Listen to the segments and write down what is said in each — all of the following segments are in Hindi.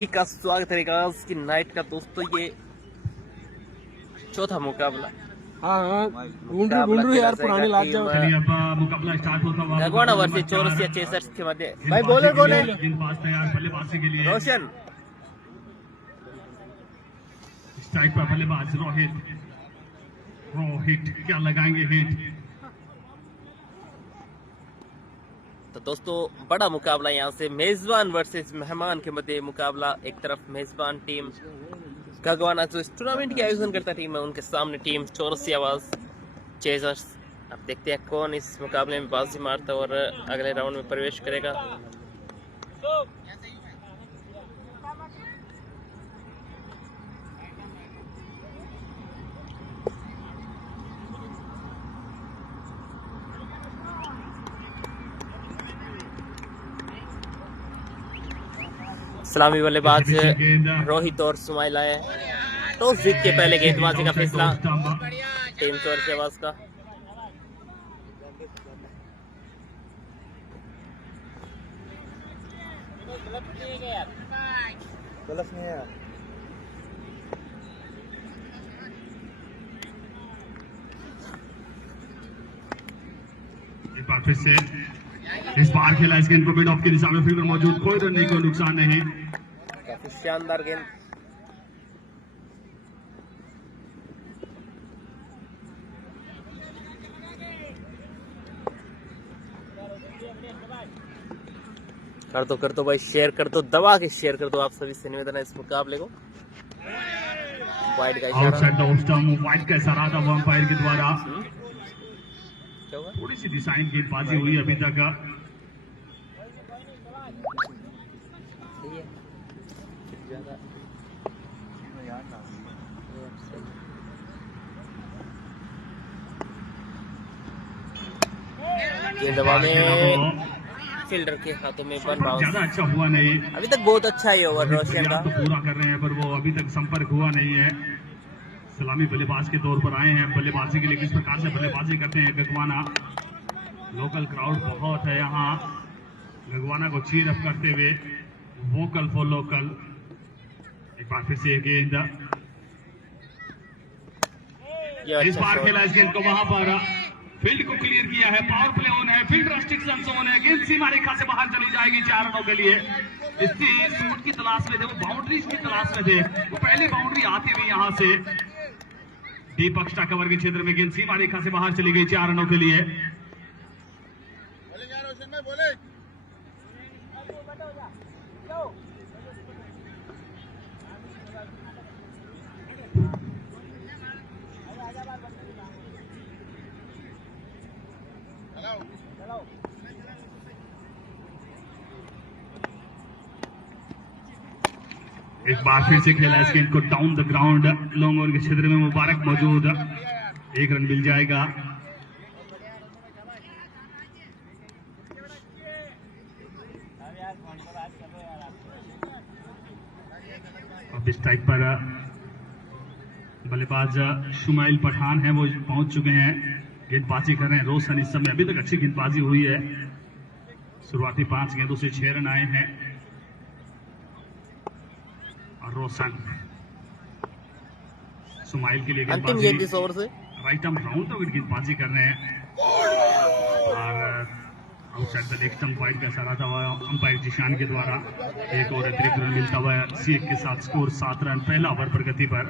का स्वागत है आज की नाइट का दोस्तों। ये चौथा मुकाबला। हाँ ढूंढ रही यार पुराने लाग जाओ। मुकाबला स्टार्ट होता हुआ भगवान वर्सेस चौरसिया चेसर्स के मध्य। भाई बॉलर कौन है? गेंदबाज तैयार बल्लेबाजी के लिए। रोशन स्ट्राइक पर बल्लेबाज रोहित क्या लगाएंगे हिट। तो दोस्तों बड़ा मुकाबला यहाँ से मेजबान वर्सेस मेहमान के मध्य मुकाबला। एक तरफ मेजबान टीम गगवाना जो इस टूर्नामेंट की आयोजन करता टीम है, उनके सामने टीम चौरसिया चेजर्स। अब देखते हैं कौन इस मुकाबले में बाजी मारता है और अगले राउंड में प्रवेश करेगा। सलामी बल्लेबाज रोहित और सुमाइल आए। टॉस जीत के पहले गेंदबाजी का फैसला टीम चौरसिया का। गलत नहीं है। एक बार फिर से इस बार खेला इस गेंद को मिड ऑफ की दिशा में फील्डर मौजूद, कोई रन नहीं, कोई नुकसान नहीं। काफी शानदार गेंद। कर दो भाई, शेयर कर दो, दबा के शेयर कर दो। आप सभी से निवेदन है इस मुकाबले को। वाइड का outside the off stump, wide का इशारा था अंपायर के द्वारा। थोड़ी सी डिजाइन गेंदबाजी हुई अभी तक। फील्डर के हाथों में ज्यादा अच्छा हुआ नहीं अभी तक। बहुत अच्छा ही ओवर रोशन का तो पूरा कर रहे हैं, पर वो अभी तक संपर्क हुआ नहीं है। सलामी बल्लेबाज के तौर पर आए हैं बल्लेबाजी के लिए। किस प्रकार से बल्लेबाजी करते हैं गगवाना। लोकल क्राउड बहुत है यहाँ। गगवाना को चीर अप करते हुए वोकल फॉर लोकल। एक बार फिर से गेंद, इस बार खेला इस गेंद को वहां पर फील्ड को क्लियर किया है। पावर प्ले ऑन है, फील्ड रेस्ट्रिक्शन ऑन है। गेंद सीमा रेखा से बाहर चली जाएगी 4 रनों के लिए। इसकी शॉट की तलाश में थे, वो बाउंड्रीज की तलाश में थे। वो पहली बाउंड्री आती हुई यहां से डीप एक्स्ट्रा कवर के क्षेत्र में गेंद सीमा रेखा से बाहर चली गई 4 रनों के लिए। एक बार फिर से खेला इस गेंद को down the ground, long on के क्षेत्र में मुबारक मौजूद। 1 रन मिल जाएगा। अब इस टाइप पर बल्लेबाज शुमाइल पठान है, वो पहुंच चुके हैं, गेंदबाजी कर रहे हैं। रोशन इस समय अभी तक अच्छी गेंदबाजी हुई है। शुरुआती 5 गेंदों से 6 रन आए हैं। रोशन सुमाइल के लिए अंतिम गेंद इस ओवर से right arm round the wicket गेंदबाजी कर रहे हैं। और outside the leg stump wide का इशारा था अंपायर जिशान के द्वारा। एक और अतिरिक्त रन मिलता हुआ सीएक के साथ स्कोर 7 रन पहला ओवर प्रगति पर।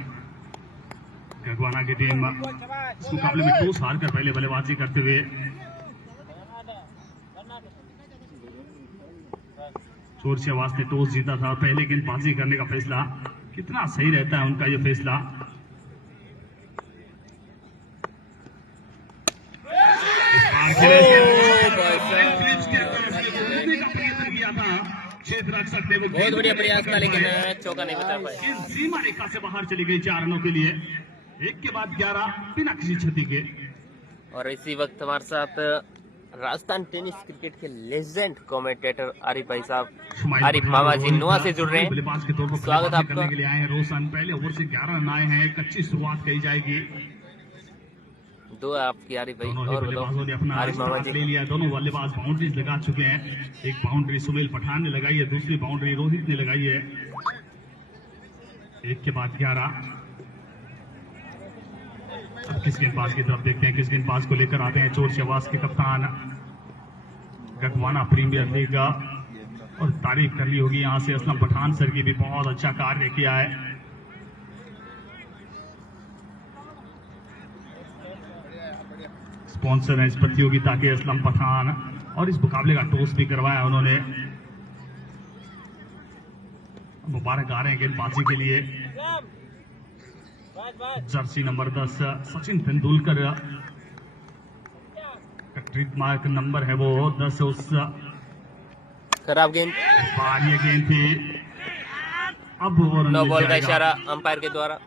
गगवाना की टीम इस मुकाबले में टॉस हार कर पहले बल्लेबाजी करते हुए। चौरसिया ने टॉस जीता था और पहले गेंदबाजी करने का फैसला। कितना सही रहता है उनका ये फैसला। बहुत बढ़िया प्रयास था, लेकिन चौका नहीं बचा पाए। सीमा रेखा से बाहर चली गई 4 रनों के लिए। 1 के बाद 11 बिना किसी क्षति के। और इसी वक्त हमारे साथ राजस्थान टेनिस क्रिकेट के लेजेंड कमेंटेटर आरिफ भाई साहब, आरिफ मामा जी नुआ से जुड़ रहे हैं। स्वागत आपका। करने के लिए आए हैं। रोशन पहले ओवर से 11 रन आए हैं। एक अच्छी शुरुआत कही जाएगी। दो आपकी आरिफ भाई दोनों ही और बल्लेबाजों ने बताओ अपना आरिफ मामा स्टार्ट जी। ले लिया। दोनों बल्लेबाज बाउंड्रीज लगा चुके हैं। एक बाउंड्री सुमेल पठान ने लगाई है, दूसरी बाउंड्री रोहित ने लगाई है। एक के बाद 11। अब किस गेंदबाज की तरफ देखते हैं, किस गेंदबाज को लेकर आते हैं। चोर शहबाज के कप्तान गगवाना प्रीमियर लीग का, और तारीफ करनी होगी यहां से असलम पठान सर की भी, बहुत अच्छा कार्य किया है। स्पॉन्सर है इस प्रतियोगिता के असलम पठान, और इस मुकाबले का टॉस भी करवाया उन्होंने। मुबारक आ रहे हैं गेंदबाजी के लिए। जर्सी नंबर 10 सचिन तेंदुलकर का ट्रेडमार्क नंबर है वो 10। उस खराब गेंद, बार ये गेंद थी। अब वो रन नो मिल बॉल का जाएगा। इशारा अंपायर के द्वारा।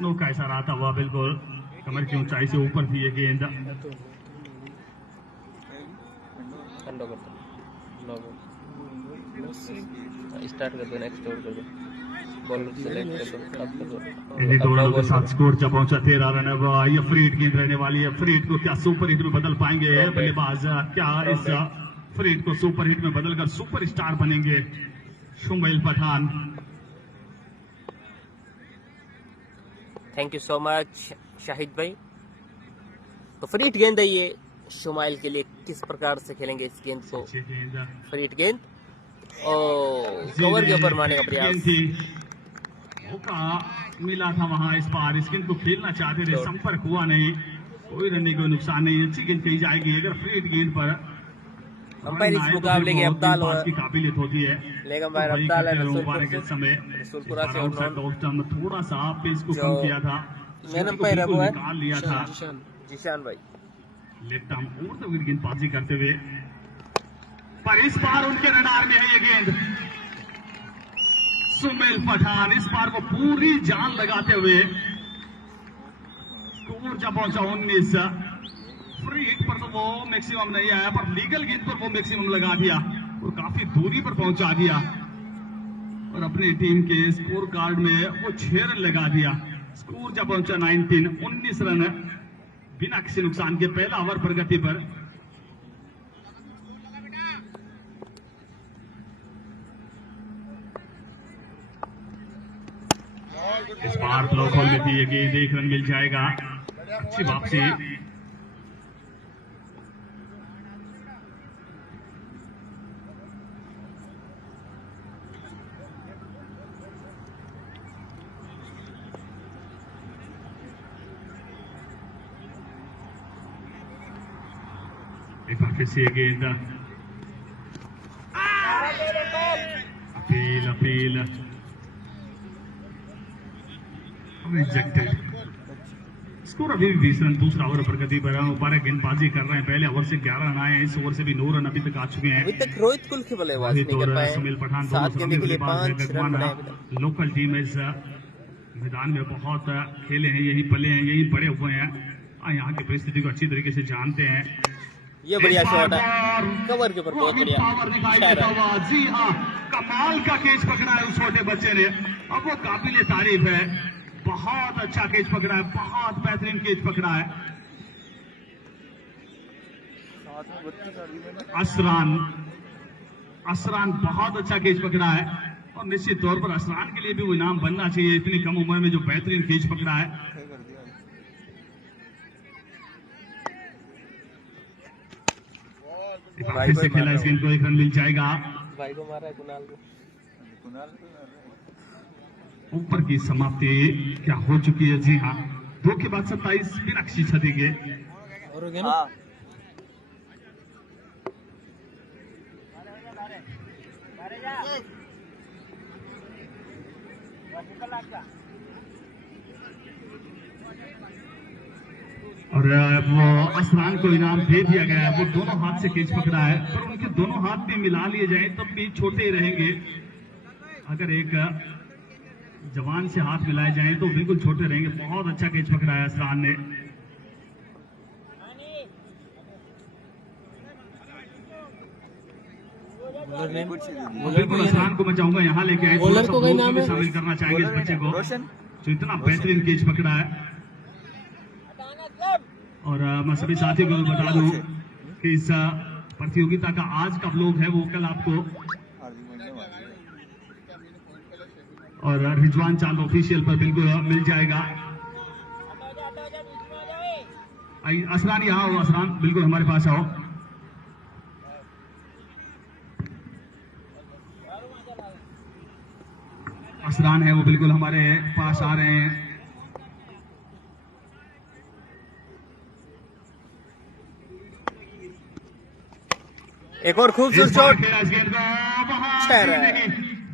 नो का इशारा आता हुआ, बिल्कुल कमर की ऊंचाई से ऊपर थी ये गेंद। स्टार्ट कर दो, नेक्स्ट ओवर कर दो, बॉलर सेलेक्ट कर दो, अब कर दो। इन्हीं दोनों के साथ स्कोर जब पहुंचा 13 रन। अब ये फ्रीड गेंद रहने वाली है। फ्रीड को क्या सुपर हिट में बदल पाएंगे बल्लेबाज? क्या इस फ्रीड को सुपर हिट में बदलकर सुपर स्टार बनेंगे Shumail Pathan? Thank you so much Shahid भाई। तो फ्रीट गेंद है ये शुमाइल के लिए, किस प्रकार से खेलेंगे इस गेंद को? अच्छी गेंद, फ्रीट गेंद और कवर के ऊपर मारने का प्रयास। मौका मिला था वहां इस बार, इस गेंद को खेलना चाहते थे, संपर्क हुआ नहीं, कोई रन कोई नुकसान नहीं। अच्छी गेंद कही जाएगी अगर फ्रीट गेंद पर अंपायर इस मुकाबले के अब्दाल की काबिलियत होती है। लेग अंपायर अब्दाल है मुबारक इस समय रसूलपुरा से और थोड़ा सा पेस को कम किया था, मैन अंपायर है वो है निकाल लिया था जीशान भाई। लेफ्ट आर्म और तो गेंदबाजी करते हुए, पर इस बार उनके रडार में है ये गेंद। सुमेल पठान इस बार वो पूरी जान लगाते हुए, स्कोर जब पहुंचा 19। फ्री हिट पर तो वो मैक्सिमम नहीं आया, पर लीगल गेंद पर वो मैक्सिमम लगा दिया और काफी दूरी पर पहुंचा दिया, और अपनी टीम के स्कोर कार्ड में वो 6 रन लगा दिया। स्कोर जब पहुंचा 19 रन बिना किसी नुकसान के, पहला ओवर प्रगति पर। इस बार ब्लॉक होल में थी ये गेंद, 1 रन मिल जाएगा। अच्छी वापसी। एक बार फिर से गेंद, अपील रिजेक्टेड। स्कोर अभी भी 20 रन, दूसरा ओवर प्रगति पर है। मुबारक गेंदबाजी कर रहे हैं, पहले ओवर से 11 रन आए हैं, इस ओवर से भी 9 रन अभी तक आ चुके हैं। अभी तक रोहित कुल के बल्लेबाज नहीं कर पाए। सुमेल पठान 7 गेंद के लिए 5 रन बनाए। लोकल टीम इस मैदान में बहुत खेले हैं, यही पले हैं, यही बड़े हुए हैं, यहाँ की परिस्थिति को अच्छी तरीके से जानते हैं। ये बढ़िया शॉट है, कवर के ऊपर बहुत बढ़िया इशारा है। जी हाँ, कमाल का कैच पकड़ा है उस छोटे बच्चे ने, अब वो काबिल तारीफ है। बहुत अच्छा कैच पकड़ा है, बहुत बेहतरीन कैच पकड़ा है। असरान बहुत अच्छा कैच पकड़ा है, और निश्चित तौर पर असरान के लिए भी वो इनाम बनना चाहिए, इतनी कम उम्र में जो बेहतरीन कैच पकड़ा है। फिर से खेला इस गेंद को, 1 रन मिल जाएगा। भाई को मारा है कुणाल को। ऊपर की समाप्ति क्या हो चुकी है? जी हाँ, 2 के बाद 27 बिना किसी क्षति के। और हो गया ना? और वो असरान को इनाम दे दिया गया है। वो दोनों हाथ से कैच पकड़ा है, पर उनके दोनों हाथ भी मिला लिए जाए तब भी छोटे ही रहेंगे। अगर एक जवान से हाथ मिलाए जाएं तो बिल्कुल छोटे रहेंगे। बहुत अच्छा कैच पकड़ा है असरान ने। बिल्कुल असरान को मैं चाहूंगा यहाँ लेके आए, बॉलर को कोई नाम है? शामिल करना चाहेंगे इस बच्चे को जो इतना बेहतरीन कैच पकड़ा है। और मैं सभी साथियों को बता दूं कि इस प्रतियोगिता का आज का व्लॉग है वो कल आपको और रिजवान चांद ऑफिशियल पर बिल्कुल मिल जाएगा। असरान यहाँ हो, असरान बिल्कुल हमारे पास आओ। असरान है वो बिल्कुल हमारे पास आ रहे हैं। एक और खूबसूरत शॉट।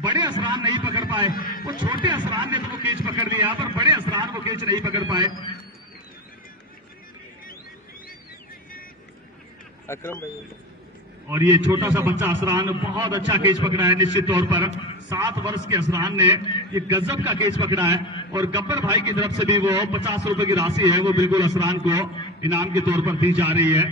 बड़े असरान नहीं पकड़ पाए, वो छोटे असरान ने तो वो कैच पकड़ लिया पर बड़े असरान वो कैच नहीं पकड़ पाए। अकरम भाई और ये छोटा सा बच्चा असरान बहुत अच्छा कैच पकड़ा है। निश्चित तौर पर 7 वर्ष के असरान ने ये गजब का कैच पकड़ा है और गब्बर भाई की तरफ से भी वो 50 रुपए की राशि है वो बिल्कुल असरान को इनाम के तौर पर दी जा रही है।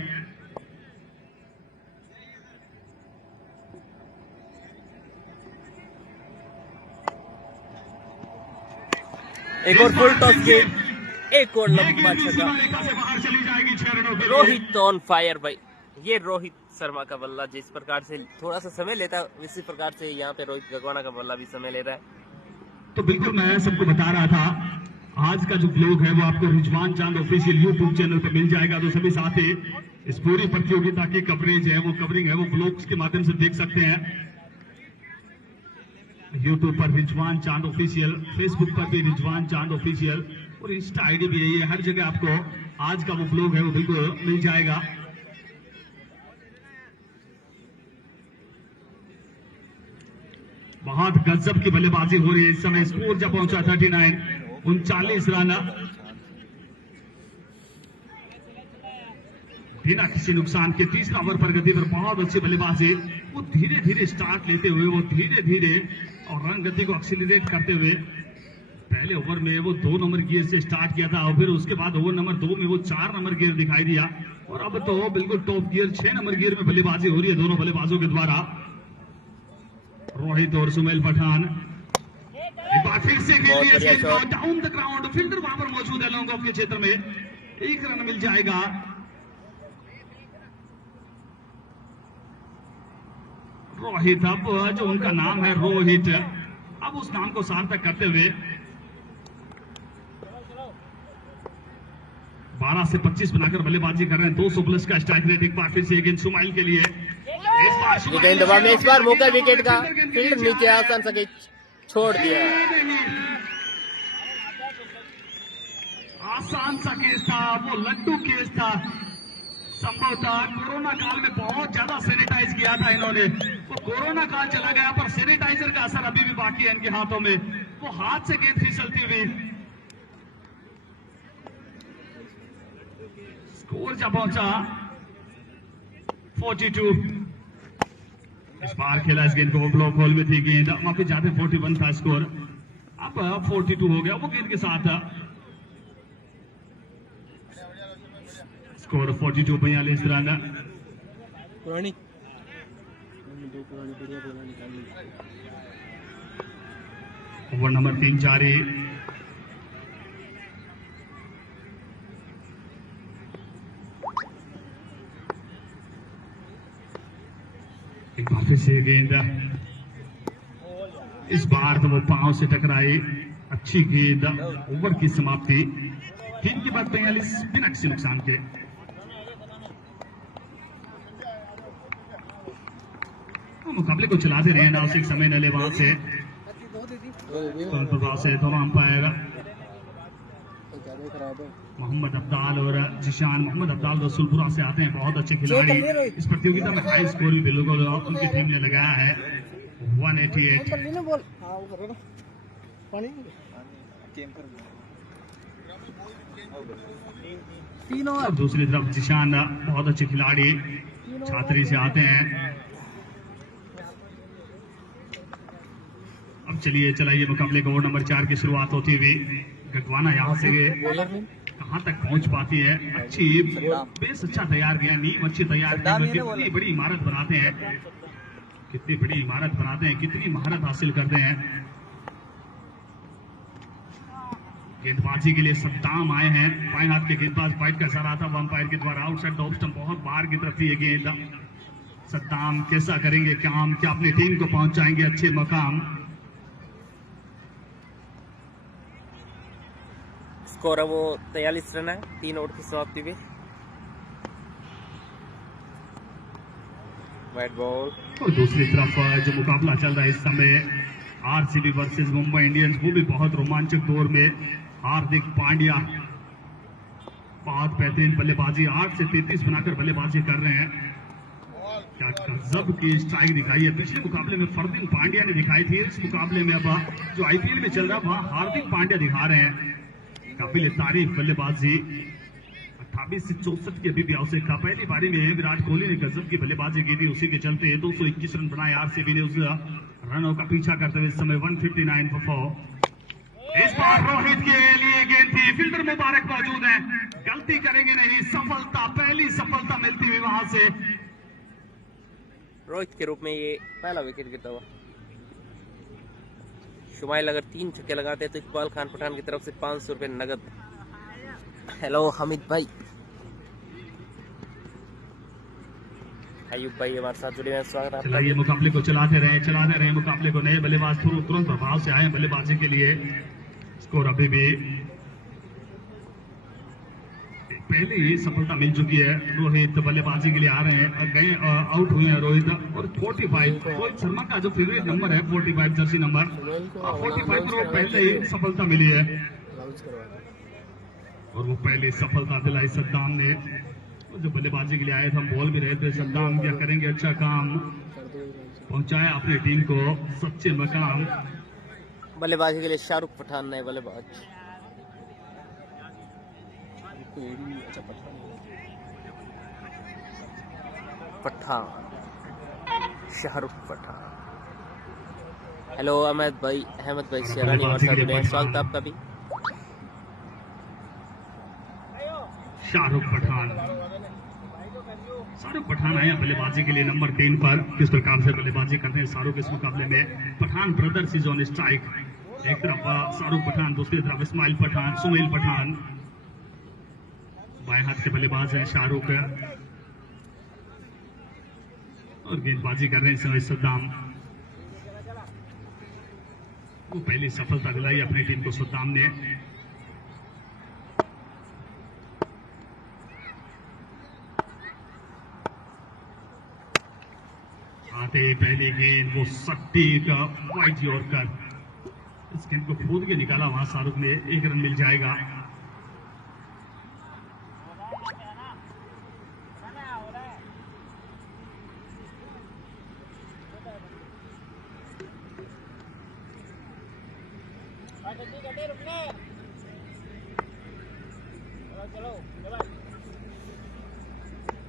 एक और फुल टॉस गेम, एक और लंबा छक्का। से बाहर चली जाएगी 6 रनों के लिए। रोहित ऑन फायर भाई। ये रोहित शर्मा का बल्ला जिस प्रकार से थोड़ा सा समय लेता है इसी प्रकार से यहाँ पे रोहित गगवाना का बल्ला भी समय ले रहा है। तो बिल्कुल मैं सबको बता रहा था आज का जो व्लॉग है वो आपको रिजवान चांद ऑफिशियल यूट्यूब चैनल पर मिल जाएगा। तो सभी साथी इस पूरी प्रतियोगिता की कवरेज है वो कवरिंग है वो व्लॉग्स के माध्यम से देख सकते हैं। यूट्यूब पर रिजवान चांद ऑफिशियल, फेसबुक पर भी रिजवान चांद ऑफिशियल और इंस्टा आईडी भी है। ये हर जगह आपको आज का वो व्लॉग है वो बिल्कुल मिल जाएगा। बहुत गजब की बल्लेबाजी हो रही है इस समय। स्कोर जब पहुंचा 39, 39 रन बिना किसी नुकसान के। तीसरा ओवर पर गति पर बहुत अच्छी बल्लेबाजी, वो धीरे धीरे स्टार्ट लेते हुए वो धीरे धीरे और रन गति को एक्सीलरेट करते हुए पहले ओवर में वो 2 नंबर गियर से स्टार्ट किया था और फिर उसके बाद ओवर नंबर 2 में वो 4 नंबर गियर दिखाई दिया और अब तो बिल्कुल टॉप गियर 6 नंबर गियर में बल्लेबाजी हो रही है दोनों बल्लेबाजों के द्वारा। रोहित और सुमेल पठान एक बार फिर से खेलिए डाउन द ग्राउंड। फील्डर वहां पर मौजूद है लॉन्ग ऑफ के क्षेत्र में, 1 रन मिल जाएगा। रोहित, अब जो उनका नाम है रोहित, अब उस नाम को सार्थक करते हुए 12 से 25 बनाकर बल्लेबाजी कर रहे हैं। 200 प्लस का स्ट्राइक रेट। एक बार फिर से गेंद सुमाइल के लिए। गेंद दबाव में इस बार मौका विकेट का, फील्ड नीचे आसान सा छोड़ दिया। आसान सा केस था, वो लड्डू केस था। संभवतः कोरोना काल में बहुत ज्यादा सैनिटाइज किया था इन्होंने। वो कोरोना काल चला गया पर सैनिटाइजर का असर अभी भी बाकी है इनके हाथों में। वो हाथ से गेंद फिसलती हुई। स्कोर जब पहुंचा 42। इस बार खेला इस गेंद को, वो ब्लॉक होल में थी गेंद। माफी चाहते 41 था स्कोर, अब 42 हो गया वो गेंद के साथ। Score 42, 42 run. पुरानी ओवर नंबर 3 जारी। एक बार फिर से गेंद, इस बार तो वो पांव से टकराई। अच्छी गेंद, ओवर की समाप्ति। 3 के बाद 42 बिना किसी नुकसान के। मुकाबले को चलाते रहे नासिक समय नले वहां से प्रभाव से दोनों अंपायर मोहम्मद अब्दाल और जिशान। मोहम्मद अब्दाल रसूलपुरा से आते हैं, बहुत अच्छे खिलाड़ी। इस प्रतियोगिता में हाई स्कोर भी बिल्कुल उनकी टीम ने लगाया है 188। और दूसरी तरफ जिशान बहुत अच्छे खिलाड़ी छात्री से आते हैं। अब चलाइए मुकाबले का ओवर नंबर 4 की शुरुआत होती हुई। गगवाना यहाँ से कहां तक पहुंच पाती है। अच्छी बेस अच्छा तैयार किया, नींव अच्छी तैयार की। कितनी बड़ी इमारत बनाते हैं, कितनी बड़ी इमारत बनाते हैं, कितनी महारत हासिल करते हैं। गेंदबाजी के लिए सद्दाम आए हैं। बाएं हाथ के गेंदबाज फाइट का इशारा था अंपायर के द्वारा। आउटसाइड ऑफ स्टंप बहुत बाहर की तरफ थी ये गेंद। सद्दाम कैसा करेंगे काम, क्या अपनी टीम को पहुंचाएंगे अच्छे मकाम। स्कोर है वो 43 रन है 3 ओवर की समाप्ति में। Wide ball. और दूसरी तरफ जो मुकाबला चल रहा है इस समय आरसीबी वर्सेस मुंबई इंडियंस, वो भी बहुत रोमांचक दौर में। हार्दिक पांड्या बहुत बेहतरीन बल्लेबाजी, 8 से 33 बनाकर बल्लेबाजी कर रहे हैं। क्या गजब की स्ट्राइक दिखाई है। पिछले मुकाबले में फरदीन पांड्या ने दिखाई थी, इस मुकाबले में अब जो आईपीएल में चल रहा है वहां हार्दिक पांड्या दिखा रहे हैं। काबिल तारीफ बल्लेबाजी। 28 से 64 की अभी भी आवश्यकता। पहली पारी में विराट कोहली ने गजब की बल्लेबाजी की थी, उसी के चलते 221 रन बनाए आरसीबी ने। उस रनों का पीछा करते हुए इस समय 159 for 4। इस बार रोहित के लिए गेंद थी, फील्डर मुबारक मौजूद है, गलती करेंगे नहीं। सफलता, पहली सफलता मिलती हुई वहां से। रोहित के रूप में ये पहला विकेट गिरता हुआ। शुमाइल अगर 3 छक्के लगाते तो इकबाल खान पठान की तरफ से 500 रुपए नगद। हेलो हामिद भाई, अयूब भाई हमारे साथ जुड़े हैं, स्वागत है आपका। चलाइए मुकाबले को चलाते रहे मुकाबले को। नए बल्लेबाज तुरंत प्रभाव से आए बल्लेबाजी के लिए। स्कोर अभी भी पहले ही सफलता मिल चुकी है। रोहित बल्लेबाजी के लिए आ रहे हैं, गए आउट हुए हैं रोहित। और 45 रोहित शर्मा का जो फेवरेट नंबर है 45 जर्सी नंबर, 45 पर पहले ही सफलता मिली है और वो पहले सफलता दिलाई सद्दाम ने। जो बल्लेबाजी के लिए आए थे, हम बोल भी रहे थे सद्दाम क्या करेंगे अच्छा काम, पहुंचाया अपनी टीम को सच्चे मकाम। बल्लेबाजी के लिए शाहरुख पठान नए बल्लेबाज। पठान, शाहरुख पठान। हेलो अहमद भाई शेरानी हमारे साथ जुड़े हैं, स्वागत है आपका भी। शाहरुख पठान आया बल्लेबाजी के लिए नंबर 3 पर। किस प्रकार से बल्लेबाजी करते हैं शाहरुख इस मुकाबले में। Pathan brothers is on strike. एक तरफ शाहरुख पठान, दूसरी तरफ इस्माइल पठान, सुमेल पठान। बाएं हाथ के बल्लेबाज हैं शाहरुख और गेंदबाजी कर रहे हैं समय सद्दाम। वो पहली सफलता दिलाई अपनी टीम को सद्दाम ने। आते पहली गेंद वो सटीक वाइड यॉर्कर, इस गेंद को खोद के निकाला वहां शाहरुख ने। 1 रन मिल जाएगा।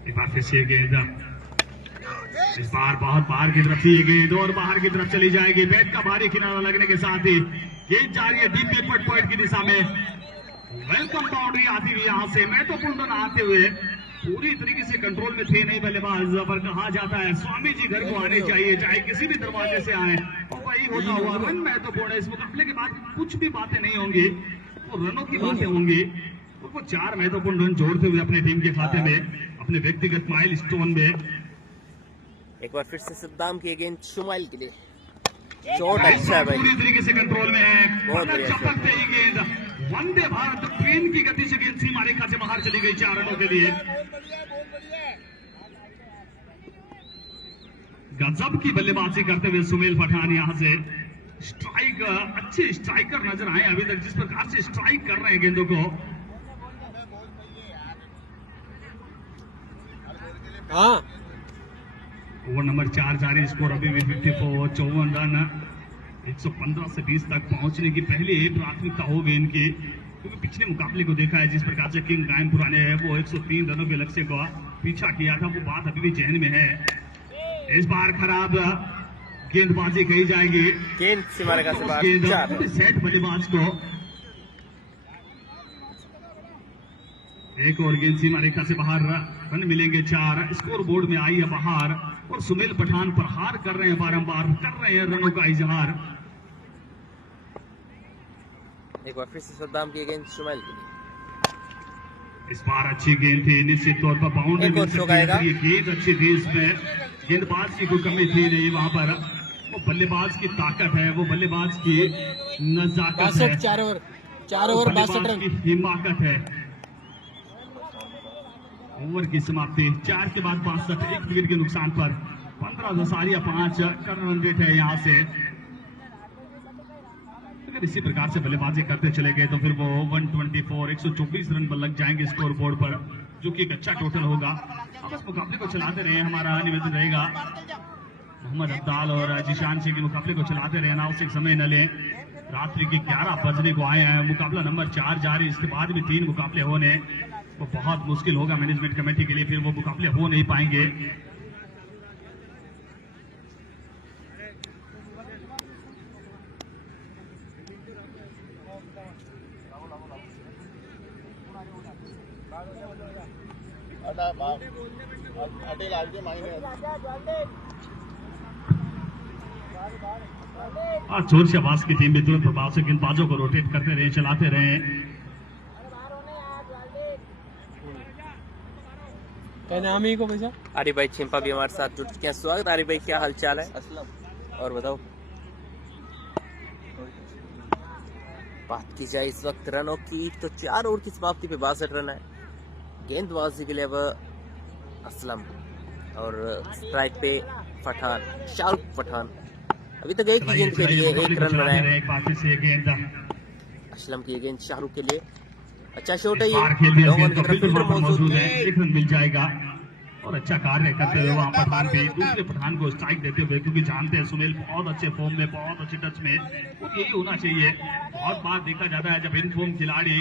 एक बार फिर से गेंद, इस बार बहुत बाहर की तरफ थी ये गेंद और बाहर की तरफ चली जाएगी। बैट का भारी किनारा लगने के साथ ही गेंद जा रही है डीप बैकवर्ड पॉइंट की दिशा में। वेलकम बाउंड्री आती हुई यहां से। महत्वपूर्ण रन आते हुए पूरी तरीके से कंट्रोल में थे नहीं बल्लेबाज, पर कहा जाता है स्वामी जी घर को आने चाहिए, चाहे किसी भी दरवाजे से आए। वही होता हुआ रन महत्वपूर्ण है। इस मुकाबले के बाद कुछ भी बातें नहीं होंगी, वो रनों की बातें होंगी। और वो 4 महत्वपूर्ण रन जोड़ते हुए अपने टीम के खाते में, अपने व्यक्तिगत माइलस्टोन में। एक बार फिर से सद्दाम की गेंद शुमाइल के लिए। शॉट अच्छा है भाई, पूरी तरीके से कंट्रोल में है। बहुत बढ़िया चपकते ही गेंद, वंदे भारत ट्रेन की गति से गेंद सीमा रेखा से बाहर चली गई 4 रनों के लिए। गजब की बल्लेबाजी करते हुए सुमेल पठान यहां से स्ट्राइक, अच्छे स्ट्राइकर नजर आए अभी तक, जिस प्रकार से स्ट्राइक कर रहे हैं गेंदों को। हाँ ओवर नंबर 4 जारी, स्कोर अभी भी 54, 54 रन। 115 से 20 तक पहुंचने की पहली प्राथमिकता होगी इनकी, क्योंकि पिछले मुकाबले को देखा है जिस प्रकार से किंग गायनपुरा ने वो 103 रनों के लक्ष्य का पीछा किया था, वो बात अभी भी जहन में है। इस बार खराब गेंदबाजी कही जाएगी। गेंद सीमा रेखा से बाहर। सेट बल्लेबाज को एक और गेंद सीमा रेखा से बाहर, रन मिलेंगे 4। स्कोर बोर्ड में आई है बाहर और सुमेल पठान प्रहार कर रहे हैं, बारंबार कर रहे हैं रनों का इजहार। एक बार फिर से सद्दाम की गेंद शुमाइल के लिए। इस बार अच्छी गेंद थी, निश्चित तौर पर बाउंड्री एक और मिल सकती चौका है। आएगा। ये गेंद अच्छी थी, इसमें गेंदबाज की कोई कमी थी नहीं वहां पर। वो बल्लेबाज की ताकत है, वो बल्लेबाज की नजाकत है, 62 4 ओवर 62 बल्लेबाज रन। की हिमाकत है। ओवर की समाप्ति 4 के बाद 62, 1 विकेट के नुकसान पर 15.5 का रन रेट है यहाँ से। अगर इसी प्रकार से बल्लेबाजी करते चले गए तो फिर वो 124 रन पर लग जाएंगे स्कोर बोर्ड पर, जो कि एक अच्छा टोटल होगा। अब इस मुकाबले को चलाते रहे, हमारा निवेदन रहेगा मोहम्मद अब्दाल और जीशान सिंह के मुकाबले को चलाते रहे, अनाउंसिंग समय न लें। रात्रि के 11 बजने को आए हैं, मुकाबला नंबर 4 जारी, इसके बाद भी 3 मुकाबले होने, वो बहुत मुश्किल होगा मैनेजमेंट कमेटी के लिए, फिर वो मुकाबले हो नहीं पाएंगे। और जोर से आवाज की टीम भी तुरंत प्रभाव से गेंदबाजों को रोटेट करते रहे, चलाते रहे। क्या नाम है को पैसा? आरिफ भाई चिंपा भी हमारे साथ जुड़ चुके हैं। स्वागत आरिफ भाई, क्या हाल चाल है? असलम। और बताओ, बात की जाए इस वक्त रनों की तो 4 ओवर की समाप्ति पे 62 रन है। गेंदबाजी के लिए अब असलम और स्ट्राइक पे पठान, शाहरुख पठान। अभी तक एक ही गेंद के लिए 1 रन बनाया। असलम की ये गेंद शाहरुख के लिए, अच्छा शॉट है ये, फील्डर मौजूद है, 1 रन मिल जाएगा। और अच्छा कार्य करते हुए वहां पठान भी दूसरे पठान को स्ट्राइक देते हुए, क्योंकि जानते हैं सुनील बहुत अच्छे फॉर्म में, बहुत अच्छे टच में, तो यही होना चाहिए। बहुत बार देखा जाता है जब इन फॉर्म खिलाड़ी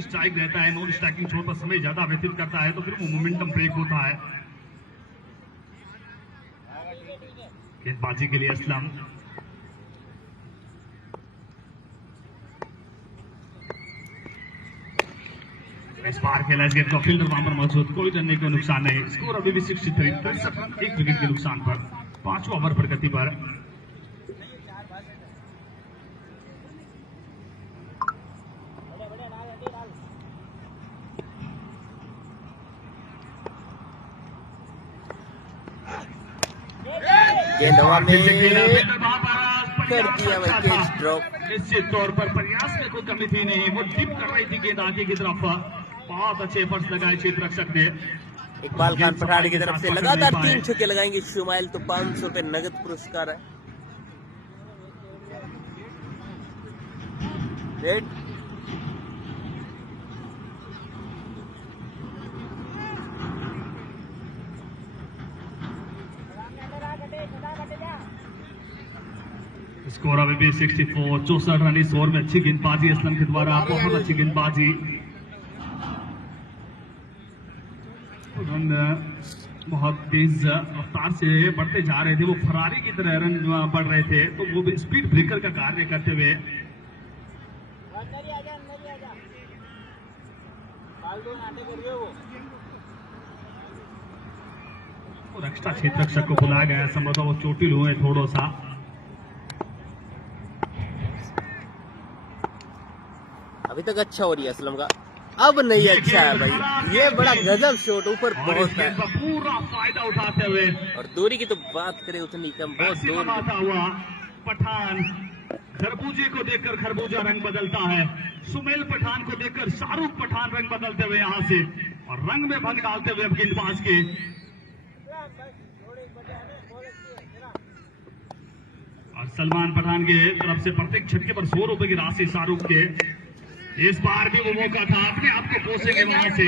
स्ट्राइक रहता है, नॉन स्ट्राइकिंग छोड़ पर समय ज्यादा व्यतीत करता है, तो फिर वो मोमेंटम ब्रेक होता है। गेंदबाजी के लिए असलम, इस बार खेला इस गेंद का फील्डर वहां पर मौजूद, कोई रन को नुकसान नहीं। स्कोर अभी भी 63, 1 विकेट के नुकसान पर, 5वां ओवर पर गति पर। गेंद हवा में वहां पर कर दिया भाई, कैच ड्रॉप। निश्चित तौर पर प्रयास में कोई कमी थी नहीं, वो डिप कर रही थी गेंद आगे की तरफ। बहुत अच्छे एफर्ट्स लगाए क्षेत्र रक्षक ने। इकबाल खान पठानी की तरफ से लगातार 3 छक्के लगाएंगे शुमाइल, तो 500 रुपए नगद पुरस्कार है। रेड स्कोर अभी भी 64, 64 रन इस ओवर में। अच्छी गेंदबाजी असलम के द्वारा, बहुत अच्छी गेंदबाजी। रन बहुत तेज रफ्तार से बढ़ते जा रहे थे, वो फरारी की तरह रन बढ़ रहे थे, तो वो भी स्पीड ब्रेकर का कार्य करते हुए। और एक्स्ट्रा क्षेत्र रक्षक को बुलाया गया, संभवतः वो चोटिल हुए थोड़ा सा। अभी तक अच्छा हो रही है असलम का, अब नहीं अच्छा है भाई, ये बड़ा गजब शॉट ऊपर बहुत है, पूरा फायदा उठाते हुए। और दूरी की तो बात करें उतनी कम, बहुत दूर। हुआ पठान, खरबूजे को देखकर खरबूजा रंग बदलता है, सुमेल पठान को देखकर शाहरुख पठान रंग बदलते हुए यहाँ से, और रंग में भंग डालते हुए अब गेंदबाज के। और सलमान पठान के तरफ से प्रत्येक छक्के पर 100 रुपए की राशि शाहरुख के। इस बार भी वो मौका था, अपने आप को कोसेंगे वहां से,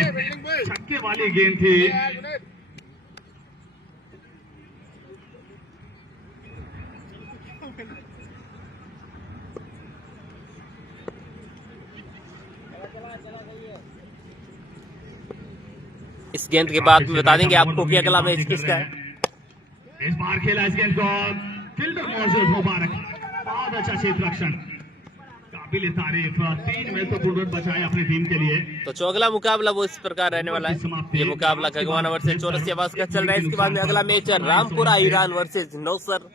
छक्के वाली गेंद थी। इस गेंद के बाद में बता देंगे आपको कि अगला मैच किसका है। इस बार खेला इस गेंद को, फील्डर मौजूद मुबारक, बहुत अच्छा क्षेत्र रक्षण, काबिल तारीफ, 3 महत्वपूर्ण रन बचाए अपनी टीम के लिए। तो जो अगला मुकाबला वो इस प्रकार रहने वाला है। ये मुकाबला गगवाना वर्सेस चौरसिया बास का चल रहा है। इसके बाद में अगला मैच है रामपुरा ईरान वर्सेस नौसर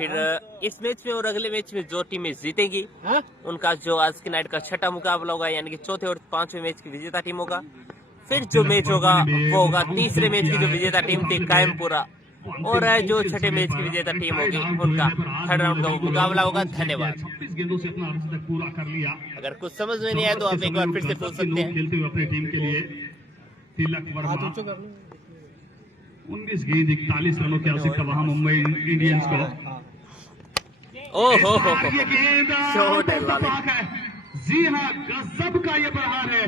फिर इस मैच में और अगले मैच में जो टीमें जीतेगी हाँ? उनका जो आज की नाइट का छठा मुकाबला होगा, यानी कि चौथे और पांचवें मैच की विजेता टीम होगा। फिर जो मैच होगा वो होगा तीसरे मैच की जो विजेता टीम थी कायमपुरा, और जो छठे मैच की विजेता टीम होगी उनका थर्ड राउंड का वो मुकाबला होगा। धन्यवाद। 26 गेंदों से अपना अर्ध तक पूरा कर लिया। अगर कुछ समझ में नहीं आया तो आप एक बार फिर से पूछ सकते हैं। खेलते हुए अपनी टीम के लिए तिलक हाथ वर्मा ऊंचा कर लो। 19 गेंद 41 रनों की आवश्यकता वहां मुंबई इंडियंस को। ओहो हो ये गेंद शॉट है लाले। है। जी हाँ, गजब का ये प्रहार है।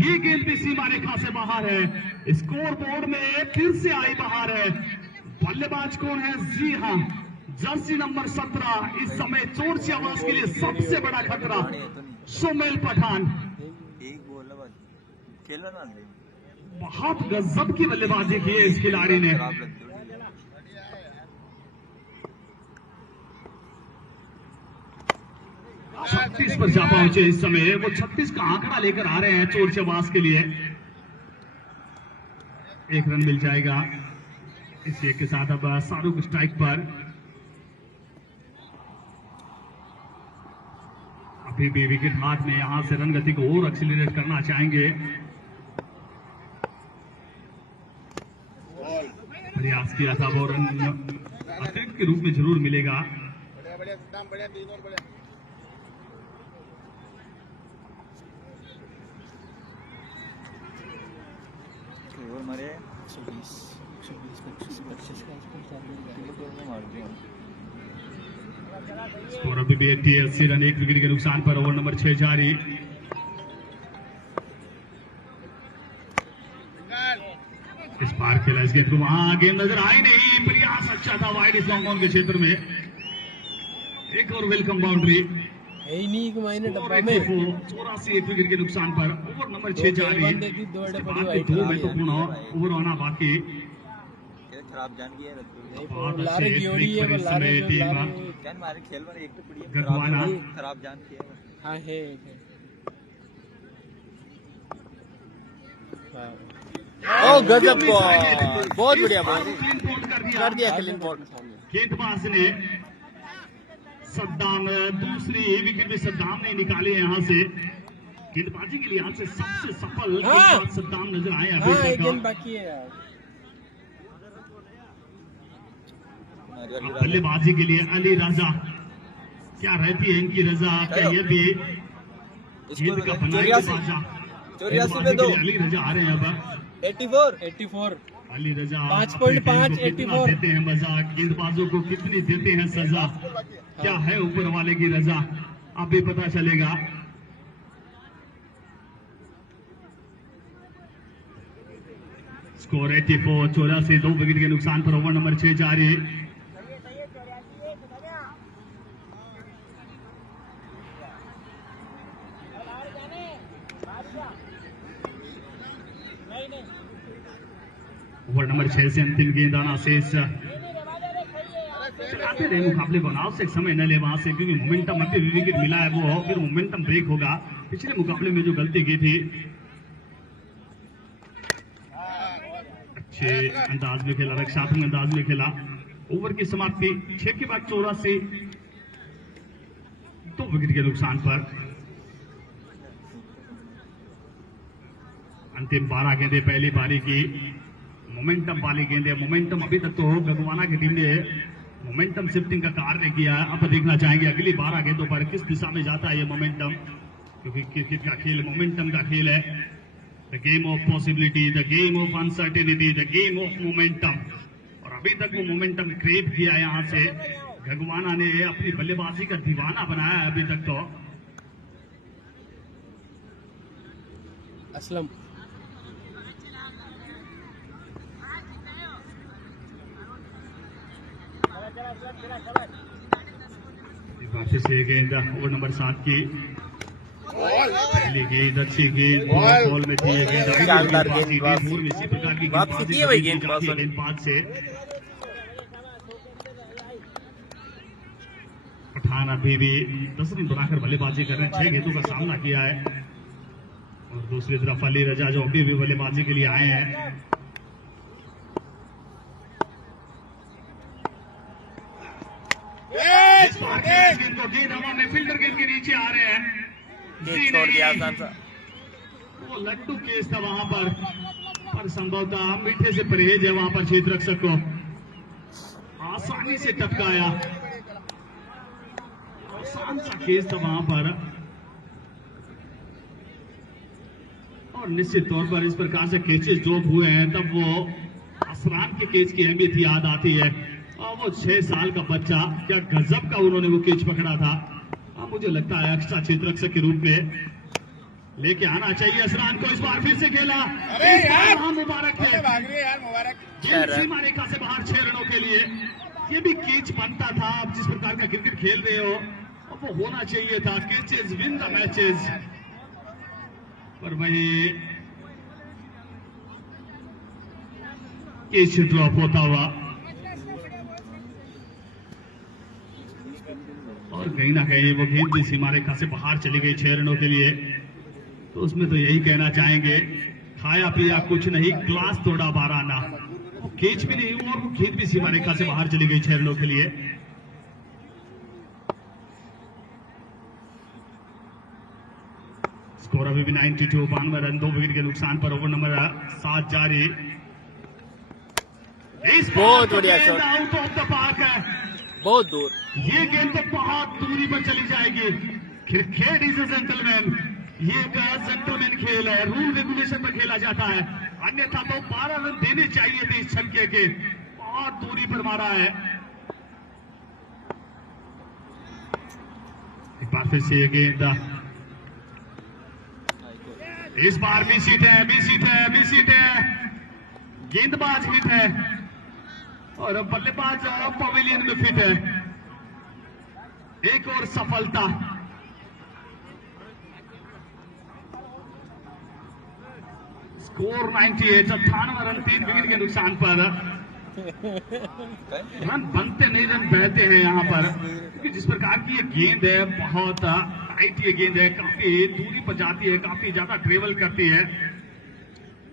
ये गेंद भी सीमा रेखा से बाहर है। स्कोर बोर्ड में फिर से आई बाहर है। बल्लेबाज कौन है? जी हाँ, जर्सी नंबर 17, इस समय चोर से आवाज के लिए सबसे बड़ा खतरा सोमेल पठान। बहुत गजब की बल्लेबाजी की है इस खिलाड़ी ने। 36 पर जा पहुंचे इस समय। वो 36 का आंकड़ा लेकर आ रहे हैं चोर शहबाज के लिए। एक रन मिल जाएगा। इस एक के साथ अब शाहरुख स्ट्राइक पर। अभी भी विकेट हाथ में, यहां से रन गति को और एक्सीलरेट करना चाहेंगे। प्रयास किया था वो रन अतिरिक्त के रूप में जरूर मिलेगा। स्कोर अभी भी 80 रन, 1 विकेट के नुकसान पर ओवर नंबर 6 जारी। इस बार खेला इस गेंद को, वहां गेंद नजर आई नहीं। प्रयास अच्छा था वाइड लॉन्ग ऑन के क्षेत्र में। एक और वेलकम बाउंड्री। यही नहीं कि मैंने डब्बा में 84, 1 विकेट के नुकसान पर ओवर नंबर 6 जारी। दो महत्वपूर्ण ओवर होना बाकी। खराब जान गया बहुत लारे अच्छे गियोड़ी है, ट्रिक पर इस लारे समय जो टीम लारे- क्या मारे खेल में एक तो पड़ी गगवाना। खराब जान किया हाँ है। ओ गजब बॉल, बहुत बढ़िया बॉल क्लीन बॉल कर दिया, क्लीन बॉल। गेंदबाज ने सद्दाम, दूसरी विकेट में सद्दाम ने निकाले यहाँ से। गेंदबाजी के लिए यहाँ से सबसे सफल गेंदबाज सद्दाम नजर आए हाँ एक अभी गेंद तक। बाकी है यार। बल्लेबाजी के लिए अली राजा, क्या रहती है इनकी रजा? क्या ये भी गेंद का बनाएंगे बाजा? 84 पे 2 अली रजा आ रहे हैं अब। 84 अली रजा 5.5 84 देते हैं मजा, गेंदबाजों को कितनी देते हैं सजा? क्या है ऊपर वाले की रजा? अब भी पता चलेगा। स्कोर 84, 84, 2 विकेट के नुकसान पर ओवर नंबर 6 जारी। ओवर नंबर 6 से अंतिम गेंद आना शेष। चलाते रहे मुकाबले को, अनावश्यक समय न ले वहां से, क्योंकि मोमेंटम अभी भी विकेट मिला है वो, फिर मोमेंटम ब्रेक होगा। पिछले मुकाबले में जो गलती की थी, अच्छे अंदाज में खेला, रक्षात्मक अंदाज में खेला। ओवर की समाप्ति 6 के बाद 84, 2 विकेट के नुकसान पर। अंतिम 12 गेंदें पहली पारी की, मोमेंटम वाली गेंदें। मोमेंटम अभी तक तो गगवाना की टीम ने मोमेंटम शिफ्टिंग का कार्य किया। अब देखना चाहेंगे अगली 12 गेंदों पर किस दिशा में जाता है ये मोमेंटम, क्योंकि क्रिकेट का खेल मोमेंटम का खेल है। The game of possibility, the game of uncertainty, the game of momentum. और अभी तक वो मोमेंटम क्रिएट किया यहाँ से गगवाना ने, अपनी बल्लेबाजी का दीवाना बनाया है अभी तक तो। असलम वापस से गेंद ओवर नंबर 7 की पहली गेंद, अच्छी गेंद बॉल में थी। शानदार गेंदबाज। इसी प्रकार की वापसी की है भाई गेंदबाज ने। गेंदबाज से पठान अभी भी 10 रन बनाकर बल्लेबाजी कर रहे हैं, 6 गेंदों का सामना किया है। और दूसरी तरफ अली रजा जो अभी भी बल्लेबाजी के लिए आए हैं। फील्डर गेंद के नीचे आ रहे हैं। कैच छोड़ दिया आसान सा। वो लड्डू केस था वहां पर संभवतः मीठे से परहेज है वहां पर क्षेत्र रक्षक को आसानी से टपकाया। आसान सा केस था वहां पर और निश्चित तौर पर इस प्रकार से केचेस ड्रॉप हुए हैं तब वो असरान के केच की अहमियत याद आती है। और वो 6 साल का बच्चा क्या गजब का उन्होंने वो केच पकड़ा था। मुझे लगता है एक्स्ट्रा क्षेत्र रक्षक के रूप में लेके आना चाहिए असरान को। इस बार फिर से खेला, मुबारक है, सीमा रेखा से बाहर 6 रनों के लिए। ये भी कैच बनता था। आप जिस प्रकार का क्रिकेट खेल रहे हो अब वो होना चाहिए था। कैचेस विन द मैचेस, पर वही कैच ड्रॉप होता हुआ और कहीं ना कहीं वो गेंद भी सीमा रेखा से बाहर चली गई 6 रनों के लिए। तो उसमें तो यही कहना चाहेंगे खाया पिया कुछ नहीं, ग्लास तोड़ा 12 आना। वो कैच भी नहीं हुआ और वो गेंद भी सीमा रेखा से बाहर चली गई 6 रनों के लिए। स्कोर अभी भी 92, 92 रन, 2 विकेट के नुकसान पर ओवर नंबर 7 जारी। बहुत बढ़िया shot, out of the park है, बहुत दूर। ये गेंद तो बहुत दूरी पर चली जाएगी। क्रिकेट इज ए जेंटलमैन, ये एक जेंटलमैन खेल है, रूल रेगुलेशन पर खेला जाता है। अन्यथा तो 12 रन देने चाहिए थे इस छक्के के, बहुत दूरी पर मारा है। एक बार फिर से ये गेंद, इस बार मिस हिट है, मिस हिट है, मिस हिट है। गेंदबाज हिट है और बल्लेबाज पवेलियन में फिट है। एक और सफलता। स्कोर 98, 98 रन, 3 विकेट के नुकसान पर। रन बनते नहीं, रन बहते हैं यहां पर, क्योंकि जिस प्रकार की ये गेंद है बहुत टाइट ये गेंद है, काफी दूरी पर जाती है, काफी ज्यादा ट्रेवल करती है।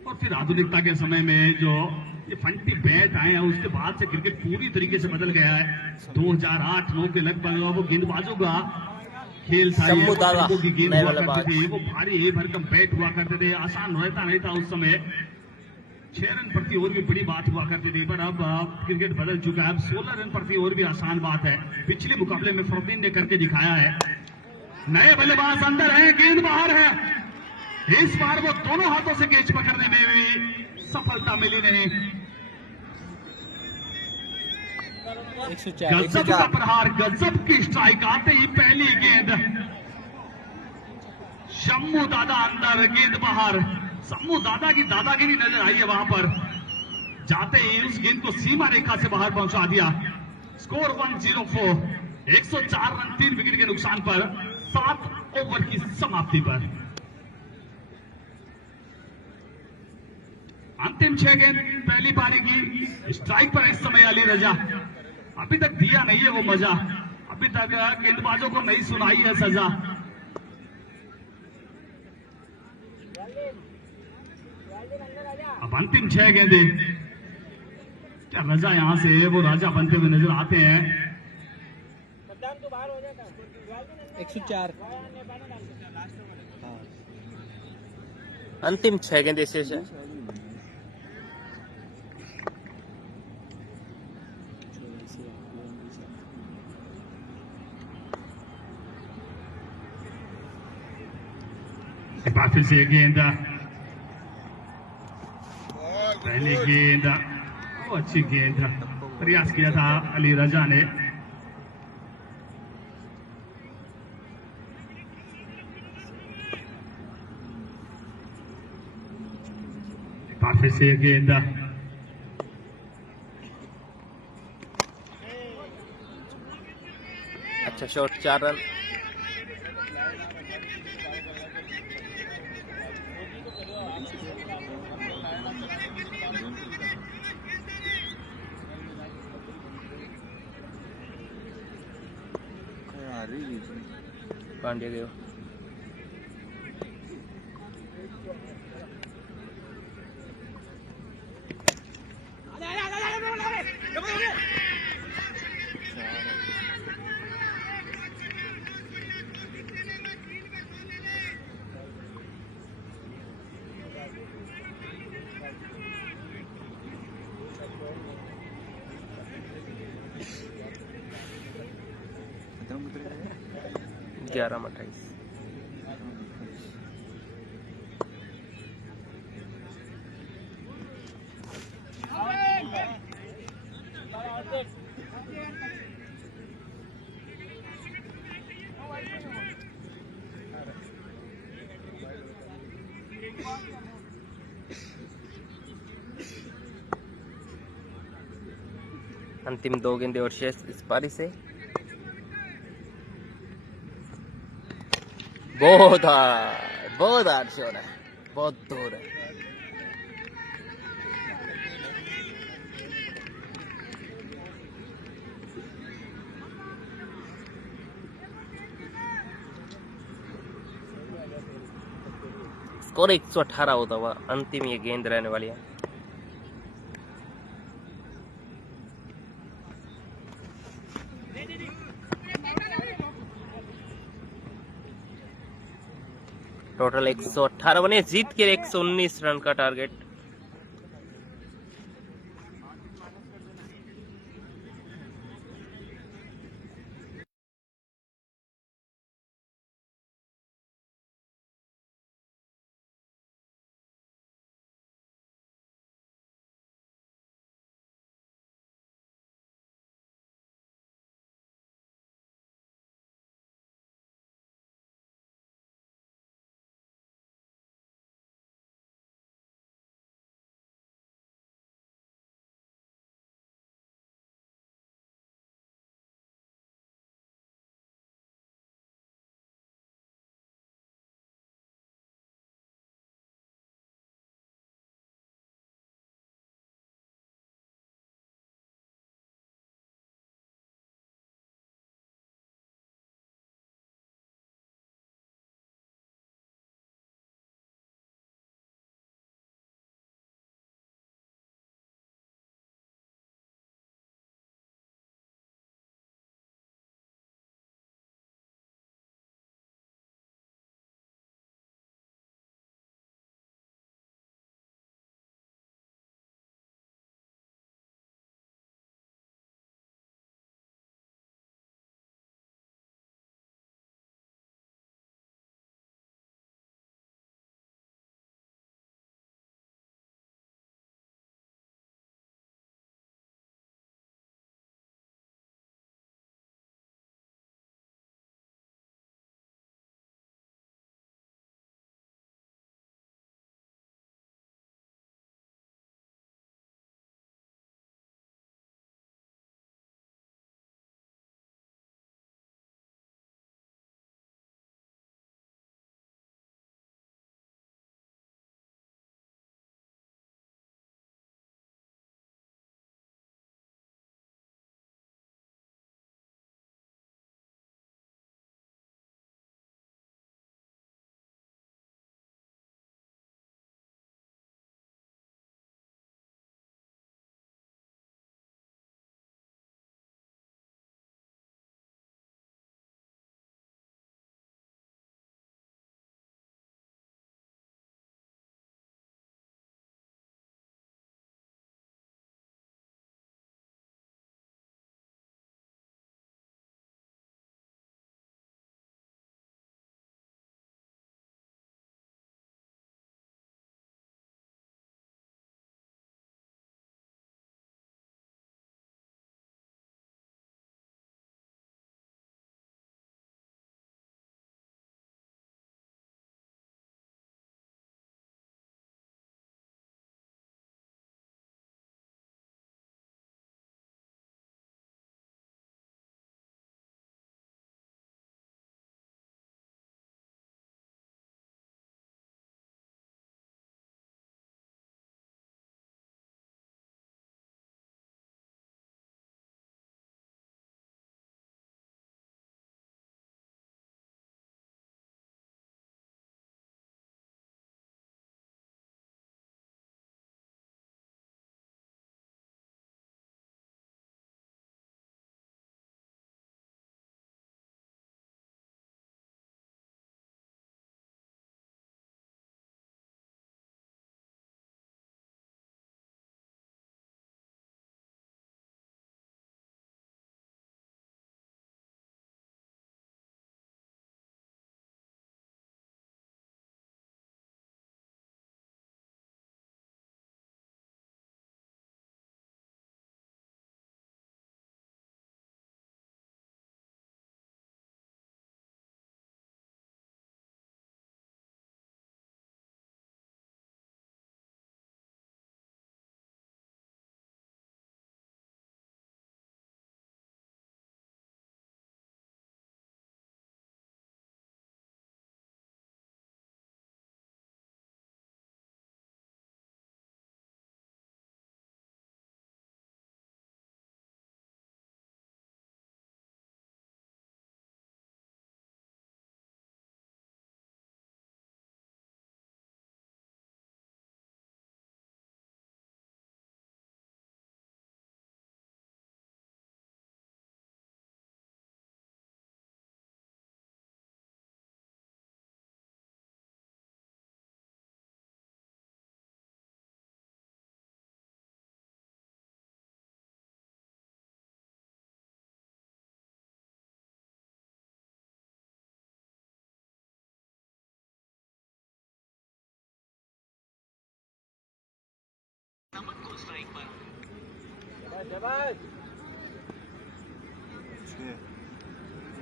और फिर आधुनिकता के समय में जो ये फंटी बैट आए हैं उसके बाद से क्रिकेट पूरी तरीके से बदल गया है। 2008-9 के लगभग वो गेंदबाजों का खेल था, शम्मू दादा की गेंद नए हुआ वाला करती थी, वो भारी भरकम बैट हुआ करते थे, आसान रहता नहीं था उस समय। 6 रन प्रति ओवर भी बड़ी बात हुआ करती थी, पर अब क्रिकेट बदल चुका है। अब 16 रन प्रति ओवर भी आसान बात है। पिछले मुकाबले में फरदीन ने करके दिखाया है। नए बल्लेबाज अंदर है, गेंद बाहर है। इस बार वो दोनों हाथों से कैच पकड़ने में भी सफलता मिली नहीं। 104, गजब का प्रहार, गजब की स्ट्राइक, आते ही पहली गेंद। शम्मू दादा अंदर, गेंद बाहर। शम्मू दादा की दादागिरी नजर आई है वहां पर, जाते ही उस गेंद को सीमा रेखा से बाहर पहुंचा दिया। स्कोर 104, 104 रन, 3 विकेट के नुकसान पर, 7 ओवर की समाप्ति पर। अंतिम 6 गेंद पहली पारी की। स्ट्राइक पर इस समय अली रजा। अभी तक दिया नहीं है वो मजा, अभी तक गेंदबाजों को नहीं सुनाई है सजा। अब अंतिम 6 गेंदें, क्या रजा यहां से वो राजा बनते हुए नजर आते हैं। 104, अंतिम 6 गेंदें शेष है। एक बार फिर से गेंद, पहली गेंद, वो अच्छी गेंद, प्रयास किया था अली रजा ने। एक बार फिर से गेंद, अच्छा शॉट, 4 रन। पांड्या गयो। 11-28। अंतिम 2 गेंदें और शेष इस पारी से। बहुत हार्ड शॉट है, बहुत दूर है। स्कोर 118 होता हुआ अंतिम ये गेंद रहने वाली है। टोटल 118 बने, जीत के 119 रन का टारगेट।